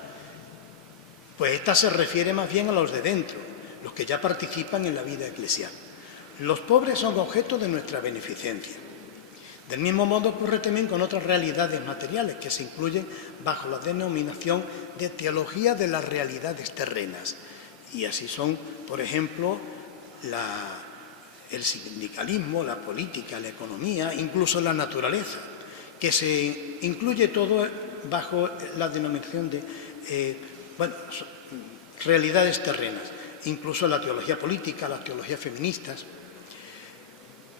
pues esta se refiere más bien a los de dentro, los que ya participan en la vida eclesial. Los pobres son objeto de nuestra beneficencia. Del mismo modo ocurre también con otras realidades materiales que se incluyen bajo la denominación de teología de las realidades terrenas. Y así son, por ejemplo, el sindicalismo, la política, la economía, incluso la naturaleza, que se incluye todo bajo la denominación de realidades terrenas, incluso la teología política, las teologías feministas.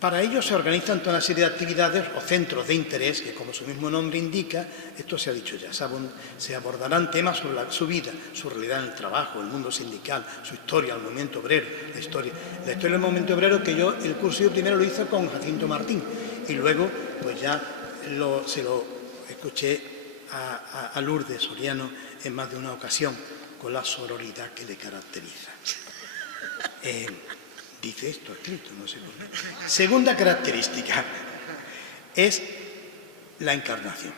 Para ello se organizan toda una serie de actividades o centros de interés que, como su mismo nombre indica, esto se ha dicho ya, se abordarán temas sobre su vida, su realidad en el trabajo, el mundo sindical, su historia, el movimiento obrero, la historia del movimiento obrero, que yo el curso primero lo hice con Jacinto Martín y luego pues ya se lo escuché a Lourdes Soriano en más de una ocasión con la sororidad que le caracteriza. Dice esto escrito, no sé por qué. Segunda característica es la encarnación.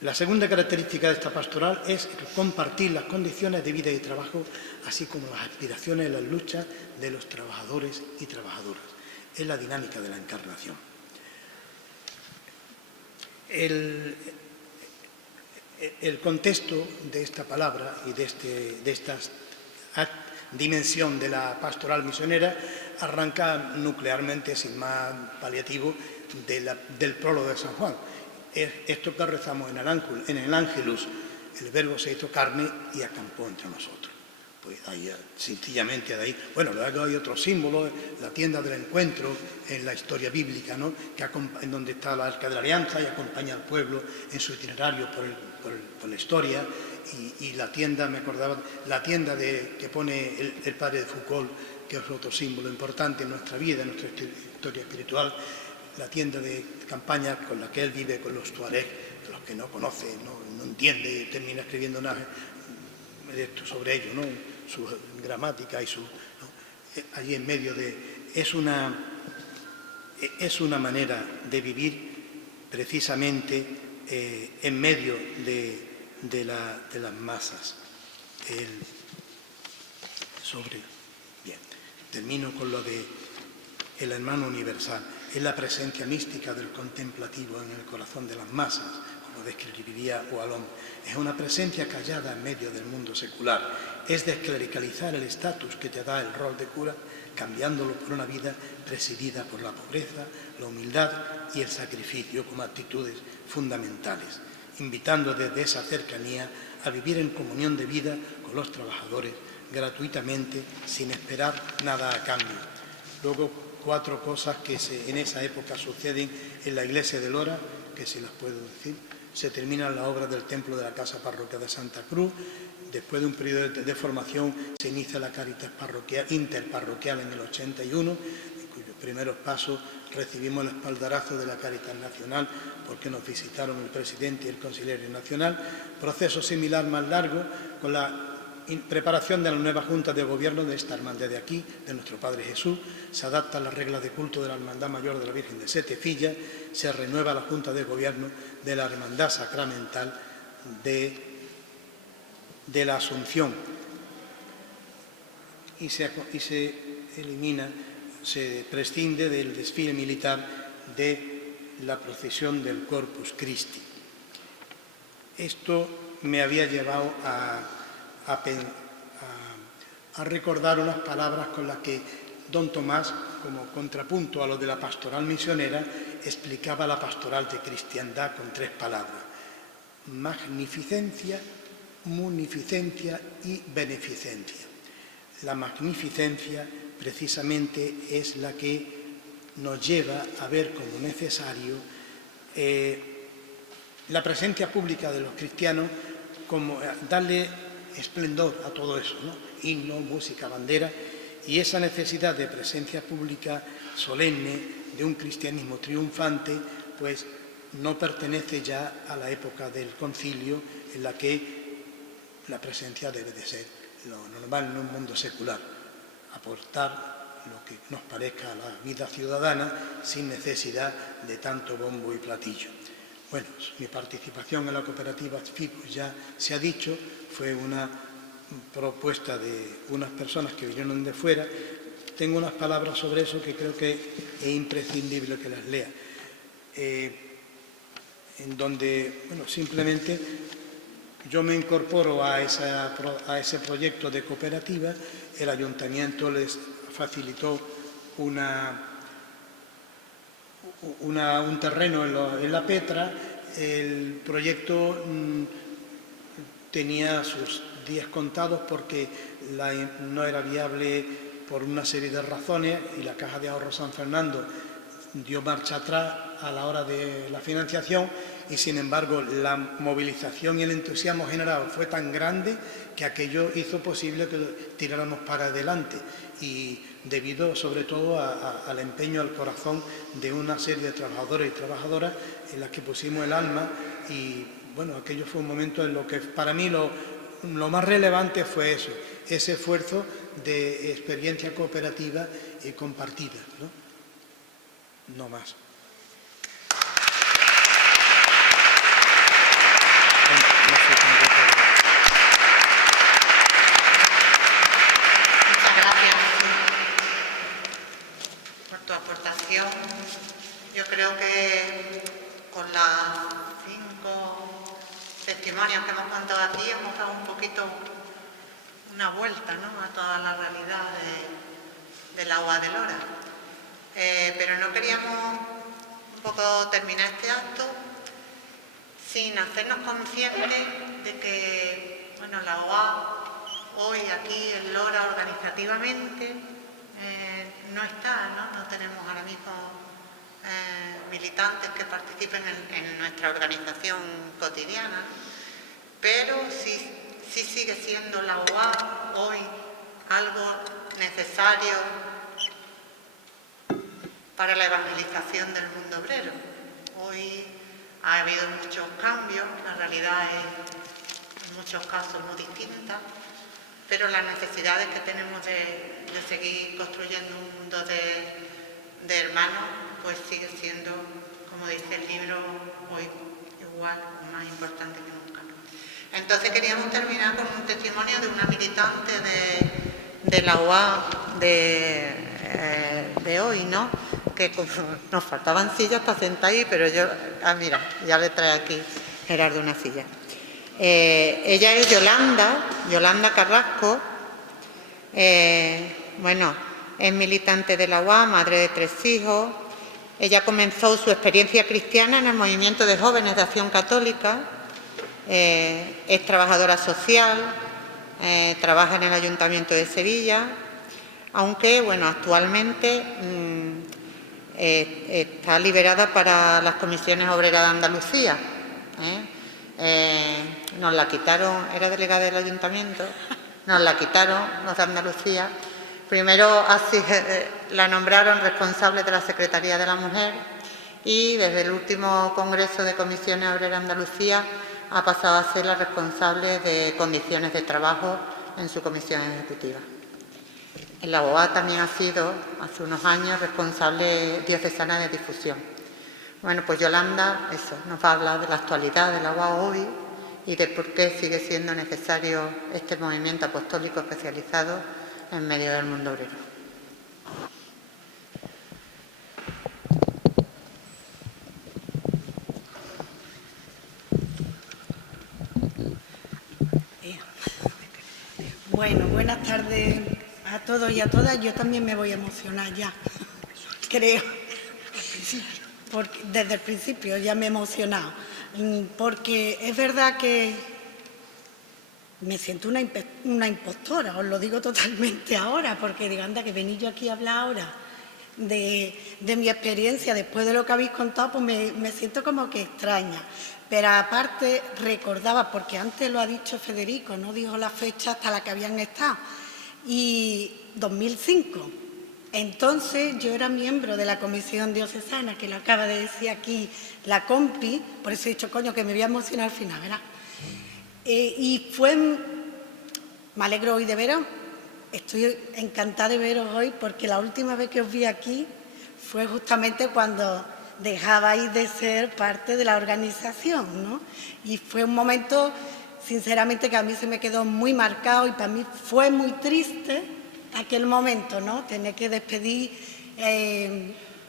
La segunda característica de esta pastoral es compartir las condiciones de vida y trabajo, así como las aspiraciones y las luchas de los trabajadores y trabajadoras. Es la dinámica de la encarnación. El contexto de esta palabra y de estas dimensión de la pastoral misionera arranca nuclearmente, sin más paliativo, del prólogo de San Juan. Esto que rezamos en el Ángelus, el Verbo se hizo carne y acampó entre nosotros. Pues ahí, sencillamente de ahí. Bueno, luego hay otros símbolos, la tienda del encuentro en la historia bíblica, ¿no? En donde está la Arca de la Alianza y acompaña al pueblo en su itinerario por la historia. Y la tienda, me acordaba, la tienda que pone el padre de Foucault, que es otro símbolo importante en nuestra vida, en nuestra historia espiritual, la tienda de campaña con la que él vive con los tuareg, los que no conoce, no entiende, y termina escribiendo nada sobre ello, ¿no? Su gramática y su... ¿no? Allí en medio es una manera de vivir precisamente en medio de las masas. Bien, termino con lo de el hermano universal. Es la presencia mística del contemplativo en el corazón de las masas, como describiría Oalón. Es una presencia callada en medio del mundo secular. Es desclericalizar el estatus que te da el rol de cura, cambiándolo por una vida presidida por la pobreza, la humildad y el sacrificio como actitudes fundamentales, invitando desde esa cercanía a vivir en comunión de vida con los trabajadores gratuitamente, sin esperar nada a cambio. Luego, 4 cosas que en esa época suceden en la iglesia de Lora, que si las puedo decir. Se termina la obra del templo de la casa parroquial de Santa Cruz. Después de un periodo de formación se inicia la Caritas interparroquial en el 81, en cuyo primeros pasos recibimos el espaldarazo de la Cáritas Nacional porque nos visitaron el presidente y el consiliario nacional. Proceso similar más largo con la preparación de la nueva Junta de Gobierno de esta hermandad de aquí, de nuestro Padre Jesús. Se adaptan las reglas de culto de la Hermandad Mayor de la Virgen de Setefilla. Se renueva la Junta de Gobierno de la Hermandad Sacramental de la Asunción. Y se elimina, se prescinde del desfile militar de la procesión del Corpus Christi. Esto me había llevado a recordar unas palabras con las que don Tomás, como contrapunto a lo de la pastoral misionera, explicaba la pastoral de cristiandad con 3 palabras: magnificencia, munificencia y beneficencia. La magnificencia precisamente es la que nos lleva a ver como necesario la presencia pública de los cristianos, como darle esplendor a todo eso, ¿no? Himno, música, bandera, y esa necesidad de presencia pública solemne, de un cristianismo triunfante, pues no pertenece ya a la época del concilio, en la que la presencia debe de ser lo normal en un mundo secular, aportar lo que nos parezca a la vida ciudadana sin necesidad de tanto bombo y platillo. Bueno, mi participación en la cooperativa FICUS ya se ha dicho, fue una propuesta de unas personas que vinieron de fuera. Tengo unas palabras sobre eso que creo que es imprescindible que las lea, en donde, bueno, simplemente yo me incorporo a ese proyecto de cooperativa. El ayuntamiento les facilitó un terreno en la Petra. El proyecto tenía sus días contados porque no era viable por una serie de razones, y la Caja de Ahorro San Fernando dio marcha atrás a la hora de la financiación, y sin embargo la movilización y el entusiasmo generado fue tan grande que aquello hizo posible que tiráramos para adelante, y debido sobre todo al empeño, al corazón de una serie de trabajadores y trabajadoras en las que pusimos el alma. Y bueno, aquello fue un momento en lo que para mí lo más relevante fue eso, ese esfuerzo de experiencia cooperativa y compartida, no más. Muchas gracias por tu aportación. Yo creo que con las 5 testimonios que hemos contado aquí hemos dado un poquito una vuelta, ¿no?, a toda la realidad del agua de Lora. Pero no queríamos un poco terminar este acto sin hacernos conscientes de que, bueno, la OA hoy aquí en Lora organizativamente no está, no tenemos ahora mismo militantes que participen en nuestra organización cotidiana, pero sí sigue siendo la OA hoy algo necesario para la evangelización del mundo obrero. Hoy ha habido muchos cambios, la realidad es en muchos casos muy distinta, pero las necesidades que tenemos de seguir construyendo un mundo de hermanos, pues sigue siendo, como dice el libro, hoy igual o más importante que nunca. Entonces queríamos terminar con un testimonio de una militante de la UA de hoy, ¿no? Que nos faltaban sillas para sentar ahí, pero yo, mira, ya le trae aquí Gerardo una silla. Ella es Yolanda Carrasco. Bueno, es militante de la UA, madre de 3 hijos. Ella comenzó su experiencia cristiana en el movimiento de jóvenes de Acción Católica. Es trabajadora social, trabaja en el Ayuntamiento de Sevilla, aunque, bueno, actualmente está liberada para las comisiones obreras de Andalucía. Nos la quitaron, era delegada del Ayuntamiento, nos la quitaron los de Andalucía, Primero la nombraron responsable de la Secretaría de la Mujer y desde el último Congreso de Comisiones Obreras Andalucía ha pasado a ser la responsable de condiciones de trabajo en su comisión ejecutiva. En la OA también ha sido, hace unos años, responsable diocesana de difusión. Bueno, pues Yolanda, nos va a hablar de la actualidad de la OA hoy y de por qué sigue siendo necesario este movimiento apostólico especializado en medio del mundo obrero. Bueno, buenas tardes a todos y a todas. Yo también me voy a emocionar ya, creo, porque desde el principio ya me he emocionado, porque es verdad que me siento una impostora, os lo digo totalmente ahora, porque digo, anda, que vení yo aquí a hablar ahora de mi experiencia, después de lo que habéis contado, pues me siento como que extraña. Pero aparte recordaba, porque antes lo ha dicho Federico, no dijo la fecha hasta la que habían estado, y 2005. Entonces yo era miembro de la Comisión Diocesana, que lo acaba de decir aquí la compi, por eso he dicho, coño, que me voy a emocionar al final, ¿verdad? Y me alegro hoy de veros, estoy encantada de veros hoy, porque la última vez que os vi aquí fue justamente cuando dejabais de ser parte de la organización, ¿no? Y fue un momento, sinceramente, que a mí se me quedó muy marcado y para mí fue muy triste aquel momento, ¿no? Tener que despedir,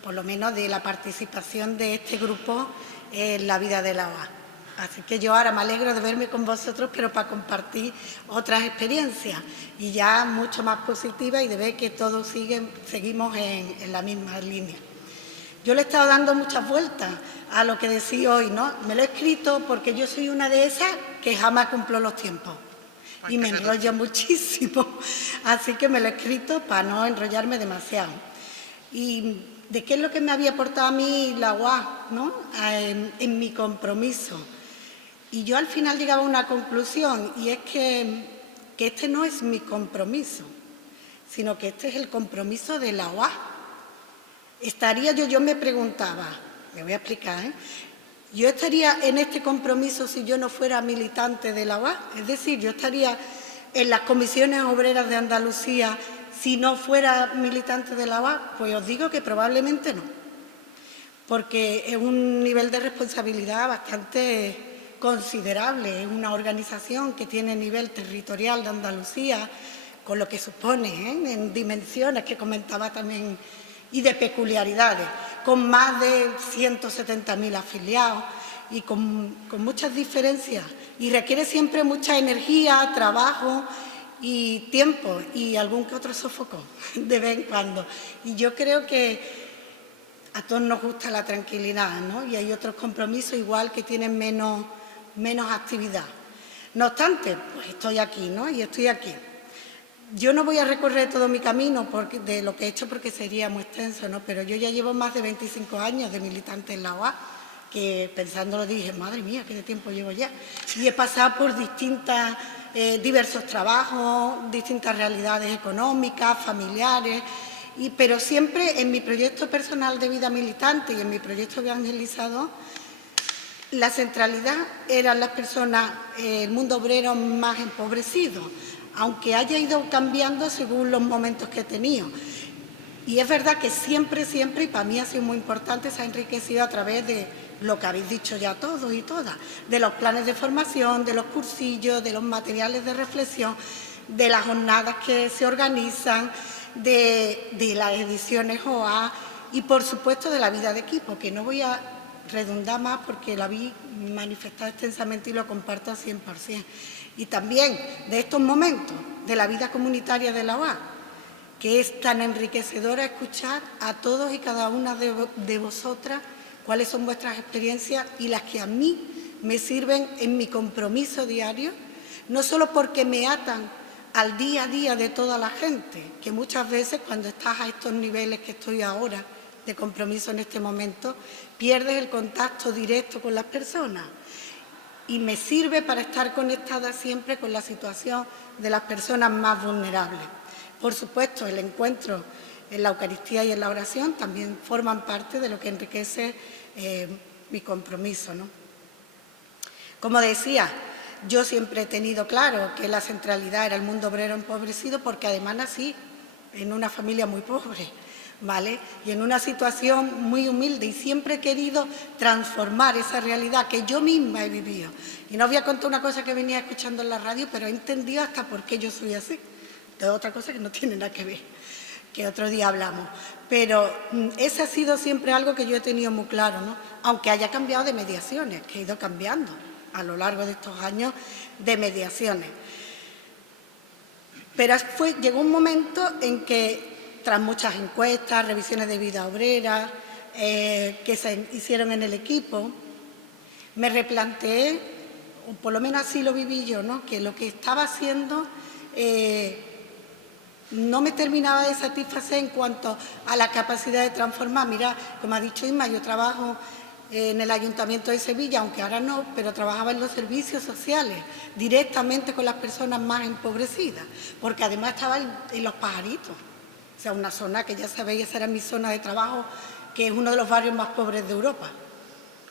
por lo menos, de la participación de este grupo en la vida de la OA. Así que yo ahora me alegro de verme con vosotros, pero para compartir otras experiencias y ya mucho más positivas y de ver que todos seguimos en la misma línea. Yo le he estado dando muchas vueltas a lo que decía hoy, ¿no? Me lo he escrito porque yo soy una de esas que jamás cumplo los tiempos y me enrollo muchísimo, así que me lo he escrito para no enrollarme demasiado. ¿Y de qué es lo que me había aportado a mí la UA, ¿no? En mi compromiso? Y yo al final llegaba a una conclusión, y es que este no es mi compromiso, sino que este es el compromiso de la OA. Yo me preguntaba, me voy a explicar, ¿yo estaría en este compromiso si yo no fuera militante de la OA? Es decir, ¿yo estaría en las comisiones obreras de Andalucía si no fuera militante de la OA? Pues os digo que probablemente no, porque es un nivel de responsabilidad bastante considerable. Es una organización que tiene nivel territorial de Andalucía, con lo que supone, en dimensiones que comentaba también, y de peculiaridades, con más de 170.000 afiliados y con muchas diferencias, y requiere siempre mucha energía, trabajo y tiempo y algún que otro sofocón de vez en cuando. Y yo creo que a todos nos gusta la tranquilidad, ¿no? Y hay otros compromisos igual que tienen menos actividad. No obstante, pues estoy aquí, ¿no? Y estoy aquí. Yo no voy a recorrer todo mi camino de lo que he hecho porque sería muy extenso, ¿no? Pero yo ya llevo más de 25 años de militante en la OA, que pensándolo dije, madre mía, qué de tiempo llevo ya. Y he pasado por diversos trabajos, distintas realidades económicas, familiares, pero siempre en mi proyecto personal de vida militante y en mi proyecto evangelizador, la centralidad eran las personas, el mundo obrero más empobrecido, aunque haya ido cambiando según los momentos que he tenido. Y es verdad que siempre, y para mí ha sido muy importante, se ha enriquecido a través de lo que habéis dicho ya todos y todas, de los planes de formación, de los cursillos, de los materiales de reflexión, de las jornadas que se organizan, de las ediciones OA y, por supuesto, de la vida de equipo, que no voy a redundar más porque lo habéis manifestado extensamente y lo comparto al 100%. Y también de estos momentos de la vida comunitaria de la OA, que es tan enriquecedora escuchar a todos y cada una de vosotras cuáles son vuestras experiencias y las que a mí me sirven en mi compromiso diario, no solo porque me atan al día a día de toda la gente, que muchas veces cuando estás a estos niveles que estoy ahora de compromiso en este momento, pierdes el contacto directo con las personas. Y me sirve para estar conectada siempre con la situación de las personas más vulnerables. Por supuesto, el encuentro en la Eucaristía y en la oración también forman parte de lo que enriquece mi compromiso, ¿no? Como decía, yo siempre he tenido claro que la centralidad era el mundo obrero empobrecido, porque además nací en una familia muy pobre, ¿vale? Y en una situación muy humilde, y siempre he querido transformar esa realidad que yo misma he vivido. Y no voy a contar una cosa que venía escuchando en la radio, pero he entendido hasta por qué yo soy así. De otra cosa que no tiene nada que ver, que otro día hablamos. Pero ese ha sido siempre algo que yo he tenido muy claro, ¿no? Aunque haya cambiado de mediaciones, que he ido cambiando a lo largo de estos años de mediaciones. Pero llegó un momento en que, tras muchas encuestas, revisiones de vida obrera, que se hicieron en el equipo, me replanteé, o por lo menos así lo viví yo, ¿no? Que lo que estaba haciendo no me terminaba de satisfacer en cuanto a la capacidad de transformar. Mira, como ha dicho Inma, yo trabajo en el Ayuntamiento de Sevilla, aunque ahora no, pero trabajaba en los servicios sociales, directamente con las personas más empobrecidas, porque además estaba en Los Pajaritos, o sea, una zona que ya sabéis, esa era mi zona de trabajo, que es uno de los barrios más pobres de Europa,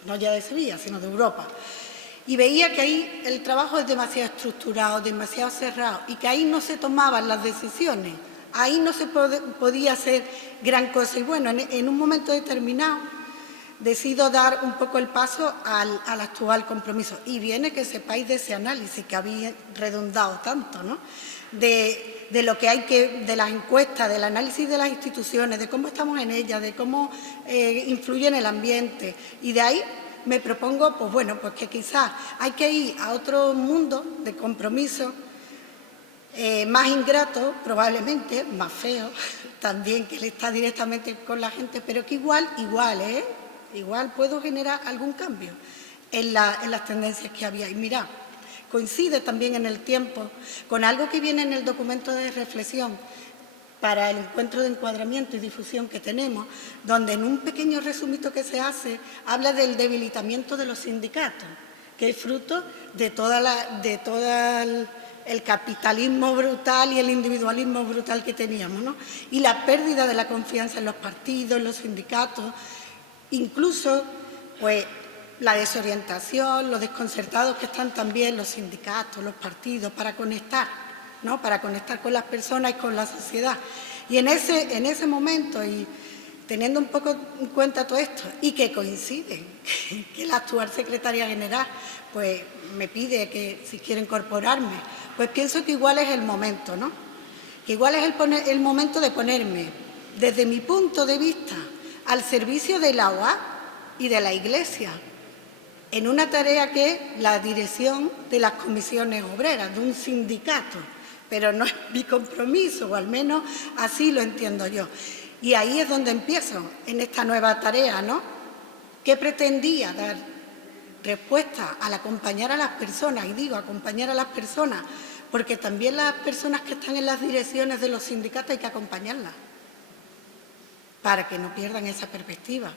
no ya de Sevilla, sino de Europa. Y veía que ahí el trabajo es demasiado estructurado, demasiado cerrado, y que ahí no se tomaban las decisiones, ahí no se podía hacer gran cosa. Y bueno, en un momento determinado decido dar un poco el paso al actual compromiso. Y viene que sepáis de ese análisis que habéis redundado tanto, ¿no? De lo que hay que, de las encuestas, del análisis de las instituciones, de cómo estamos en ellas, de cómo influye en el ambiente. Y de ahí me propongo, pues bueno, pues que quizás hay que ir a otro mundo de compromiso, más ingrato probablemente, más feo también, que él está directamente con la gente, pero que igual puedo generar algún cambio en las tendencias que había. Y mirad, coincide también en el tiempo con algo que viene en el documento de reflexión para el encuentro de encuadramiento y difusión que tenemos, donde en un pequeño resumito que se hace, habla del debilitamiento de los sindicatos, que es fruto de todo el capitalismo brutal y el individualismo brutal que teníamos, ¿no? Y la pérdida de la confianza en los partidos, en los sindicatos, incluso pues la desorientación, los desconcertados que están también los sindicatos, los partidos, para conectar, ¿no? Para conectar con las personas y con la sociedad. Y en ese momento, y teniendo un poco en cuenta todo esto, y que coincide que la actual secretaria general pues me pide que si quiere incorporarme, pues pienso que igual es el momento, ¿no? Que igual es el momento de ponerme, desde mi punto de vista, al servicio de la OA y de la Iglesia, en una tarea que es la dirección de las comisiones obreras, de un sindicato, pero no es mi compromiso, o al menos así lo entiendo yo. Y ahí es donde empiezo, en esta nueva tarea, ¿no? Que pretendía dar respuesta al acompañar a las personas, y digo acompañar a las personas, porque también las personas que están en las direcciones de los sindicatos hay que acompañarlas, para que no pierdan esa perspectiva,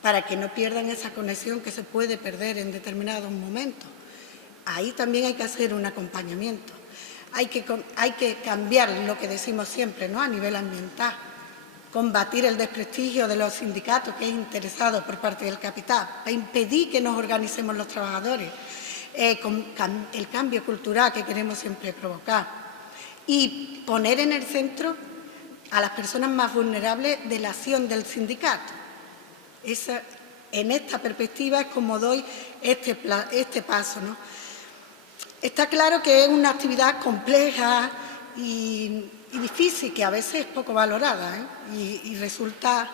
para que no pierdan esa conexión que se puede perder en determinados momentos. Ahí también hay que hacer un acompañamiento. Hay que cambiar lo que decimos siempre, ¿no? A nivel ambiental, combatir el desprestigio de los sindicatos que es interesado por parte del capital, para impedir que nos organicemos los trabajadores, el cambio cultural que queremos siempre provocar, y poner en el centro a las personas más vulnerables de la acción del sindicato. En esta perspectiva es como doy este paso, ¿no? Está claro que es una actividad compleja y difícil, que a veces es poco valorada, y resulta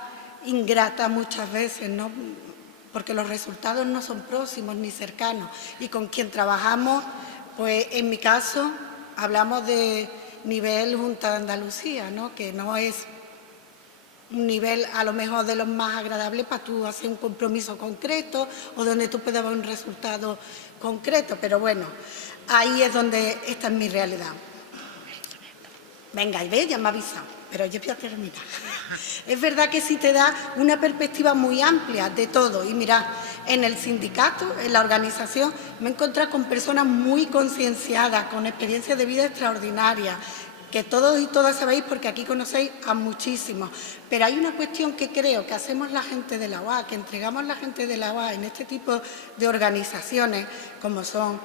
ingrata muchas veces, ¿no? Porque los resultados no son próximos ni cercanos, y con quien trabajamos, pues en mi caso, hablamos de nivel Junta de Andalucía, ¿no? Que no es un nivel a lo mejor de los más agradables para tú hacer un compromiso concreto o donde tú puedas ver un resultado concreto, pero bueno, ahí es donde esta es mi realidad. Venga, y ve, ya me ha avisado, pero yo voy a terminar. Es verdad que sí te da una perspectiva muy amplia de todo, y mira, en el sindicato, en la organización, me he encontrado con personas muy concienciadas, con experiencias de vida extraordinarias, que todos y todas sabéis porque aquí conocéis a muchísimos. Pero hay una cuestión que creo que hacemos la gente de la UA, que entregamos la gente de la UA en este tipo de organizaciones, como son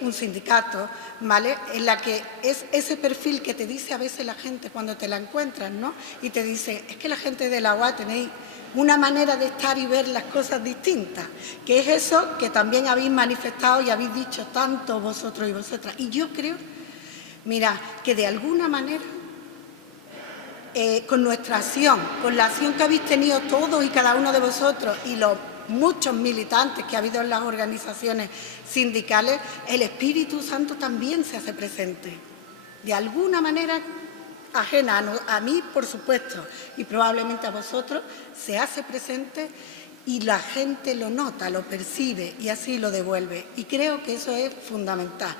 un sindicato, ¿vale? En la que es ese perfil que te dice a veces la gente cuando te la encuentras, ¿no? Y te dice, es que la gente de la UA tenéis una manera de estar y ver las cosas distintas, que es eso que también habéis manifestado y habéis dicho tanto vosotros y vosotras. Y yo creo, mira, que de alguna manera, con nuestra acción, con la acción que habéis tenido todos y cada uno de vosotros y los muchos militantes que ha habido en las organizaciones sindicales, el Espíritu Santo también se hace presente. De alguna manera, ajena a mí, por supuesto, y probablemente a vosotros, se hace presente y la gente lo nota, lo percibe y así lo devuelve. Y creo que eso es fundamental.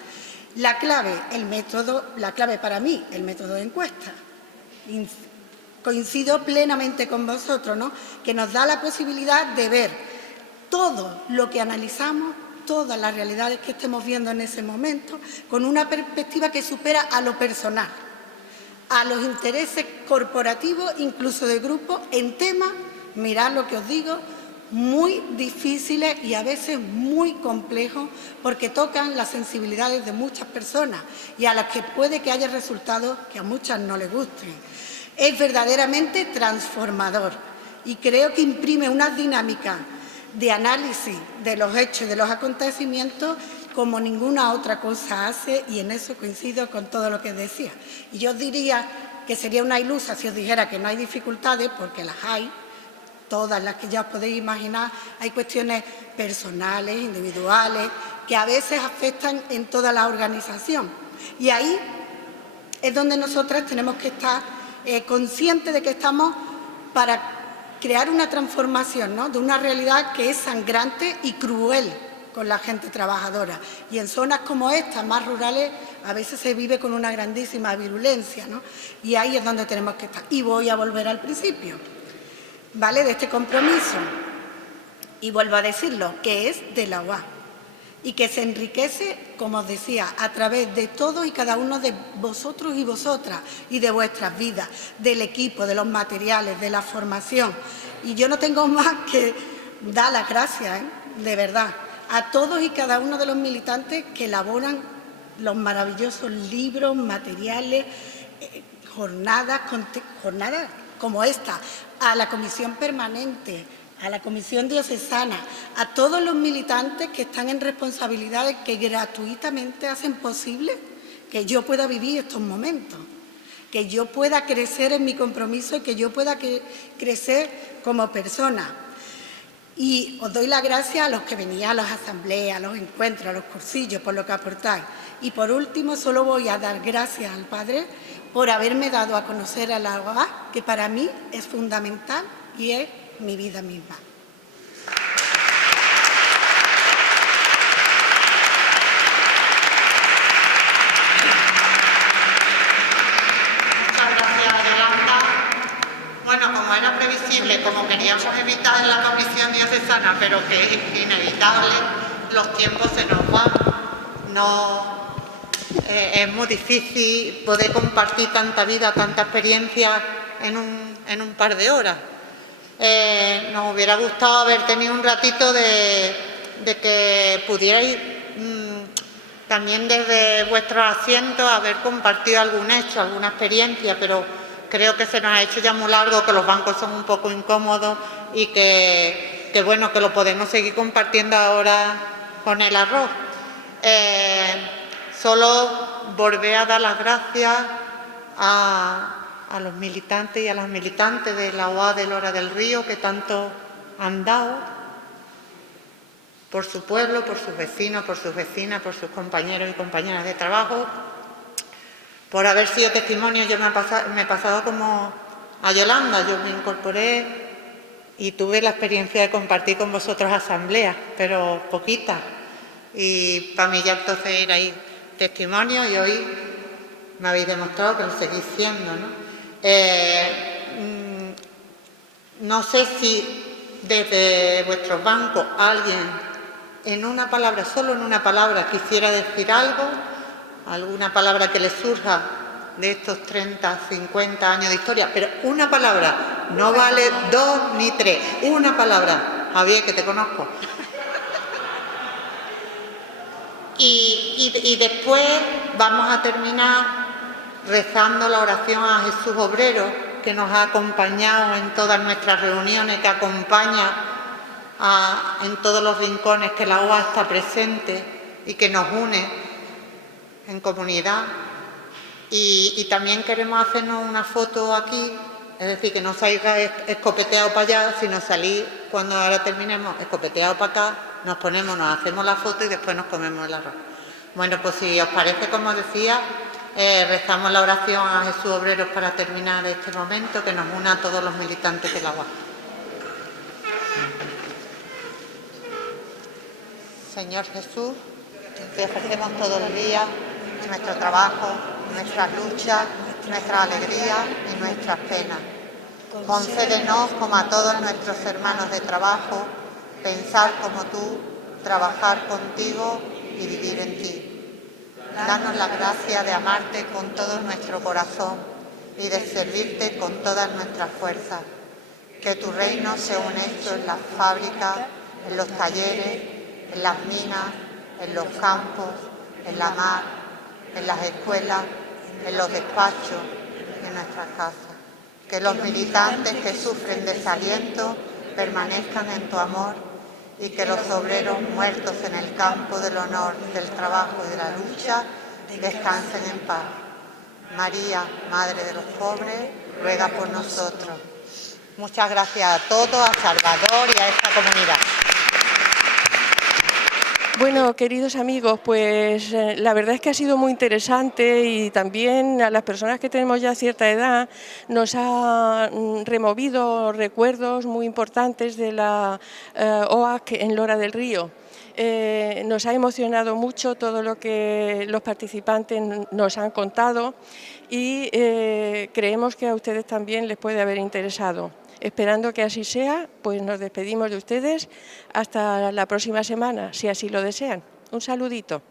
La clave para mí, el método de encuesta. Coincido plenamente con vosotros, ¿no? Que nos da la posibilidad de ver todo lo que analizamos, todas las realidades que estemos viendo en ese momento, con una perspectiva que supera a lo personal, a los intereses corporativos, incluso de grupos, en temas, mirad lo que os digo, muy difíciles y a veces muy complejos, porque tocan las sensibilidades de muchas personas y a las que puede que haya resultados que a muchas no les gusten. Es verdaderamente transformador y creo que imprime una dinámica de análisis de los hechos y de los acontecimientos como ninguna otra cosa hace, y en eso coincido con todo lo que decía. Y yo os diría que sería una ilusa si os dijera que no hay dificultades, porque las hay, todas las que ya os podéis imaginar. Hay cuestiones personales, individuales, que a veces afectan en toda la organización. Y ahí es donde nosotras tenemos que estar conscientes de que estamos para crear una transformación, ¿no?, de una realidad que es sangrante y cruel con la gente trabajadora. Y en zonas como estas, más rurales, a veces se vive con una grandísima virulencia, ¿no? Y ahí es donde tenemos que estar. Y voy a volver al principio, ¿vale?, de este compromiso. Y vuelvo a decirlo, que es de la UA y que se enriquece, como os decía, a través de todos y cada uno de vosotros y vosotras y de vuestras vidas, del equipo, de los materiales, de la formación. Y yo no tengo más que dar las gracias, de verdad, a todos y cada uno de los militantes que elaboran los maravillosos libros, materiales, jornadas como esta, a la Comisión Permanente, a la Comisión Diocesana, a todos los militantes que están en responsabilidades que gratuitamente hacen posible que yo pueda vivir estos momentos, que yo pueda crecer en mi compromiso y que yo pueda crecer como persona. Y os doy las gracias a los que venían a las asambleas, a los encuentros, a los cursillos, por lo que aportáis. Y por último, solo voy a dar gracias al Padre por haberme dado a conocer a la UA, que para mí es fundamental y es mi vida misma. Muchas gracias, Yolanda. Bueno, como era previsible, como queríamos evitar en la Comisión Diocesana, pero que es inevitable, los tiempos se nos van. Es muy difícil poder compartir tanta vida, tanta experiencia en un par de horas. Nos hubiera gustado haber tenido un ratito de que pudierais también desde vuestros asientos haber compartido algún hecho, alguna experiencia, pero creo que se nos ha hecho ya muy largo, que los bancos son un poco incómodos y que bueno, que lo podemos seguir compartiendo ahora con el arroz. Solo volver a dar las gracias a los militantes y a las militantes de la UA de Lora del Río, que tanto han dado por su pueblo, por sus vecinos, por sus vecinas, por sus compañeros y compañeras de trabajo, por haber sido testimonio. Yo me he pasado como a Yolanda, yo me incorporé y tuve la experiencia de compartir con vosotros asambleas, pero poquitas, y para mí ya entonces era ahí testimonio, y hoy me habéis demostrado que lo seguís siendo, ¿no? No sé si desde vuestros bancos alguien en una palabra, solo en una palabra, quisiera decir algo, alguna palabra que le surja de estos 30, 50 años de historia, pero una palabra, no vale 2 ni 3, una palabra, Javier, que te conozco. Y después vamos a terminar rezando la oración a Jesús Obrero, que nos ha acompañado en todas nuestras reuniones, que acompaña en todos los rincones que la OA está presente y que nos une en comunidad. Y también queremos hacernos una foto aquí, es decir, que no salga escopeteado para allá, sino salir cuando ahora terminemos escopeteado para acá, nos ponemos, nos hacemos la foto y después nos comemos el arroz. Bueno, pues si os parece, como decía, rezamos la oración a Jesús Obreros para terminar este momento, que nos una a todos los militantes del agua. Señor Jesús, te ofrecemos todo el día nuestro trabajo, nuestras luchas, nuestras alegrías y nuestras penas. Concédenos, como a todos nuestros hermanos de trabajo, pensar como tú, trabajar contigo y vivir en ti. Danos la gracia de amarte con todo nuestro corazón y de servirte con todas nuestras fuerzas. Que tu reino sea un hecho en las fábricas, en los talleres, en las minas, en los campos, en la mar, en las escuelas, en los despachos y en nuestras casas. Que los militantes que sufren desaliento permanezcan en tu amor y que los obreros muertos en el campo del honor, del trabajo y de la lucha descansen en paz. María, Madre de los pobres, ruega por nosotros. Muchas gracias a todos, a Salvador y a esta comunidad. Bueno, queridos amigos, pues la verdad es que ha sido muy interesante y también a las personas que tenemos ya cierta edad nos ha removido recuerdos muy importantes de la OAC en Lora del Río. Nos ha emocionado mucho todo lo que los participantes nos han contado y creemos que a ustedes también les puede haber interesado. Esperando que así sea, pues nos despedimos de ustedes hasta la próxima semana, si así lo desean. Un saludito.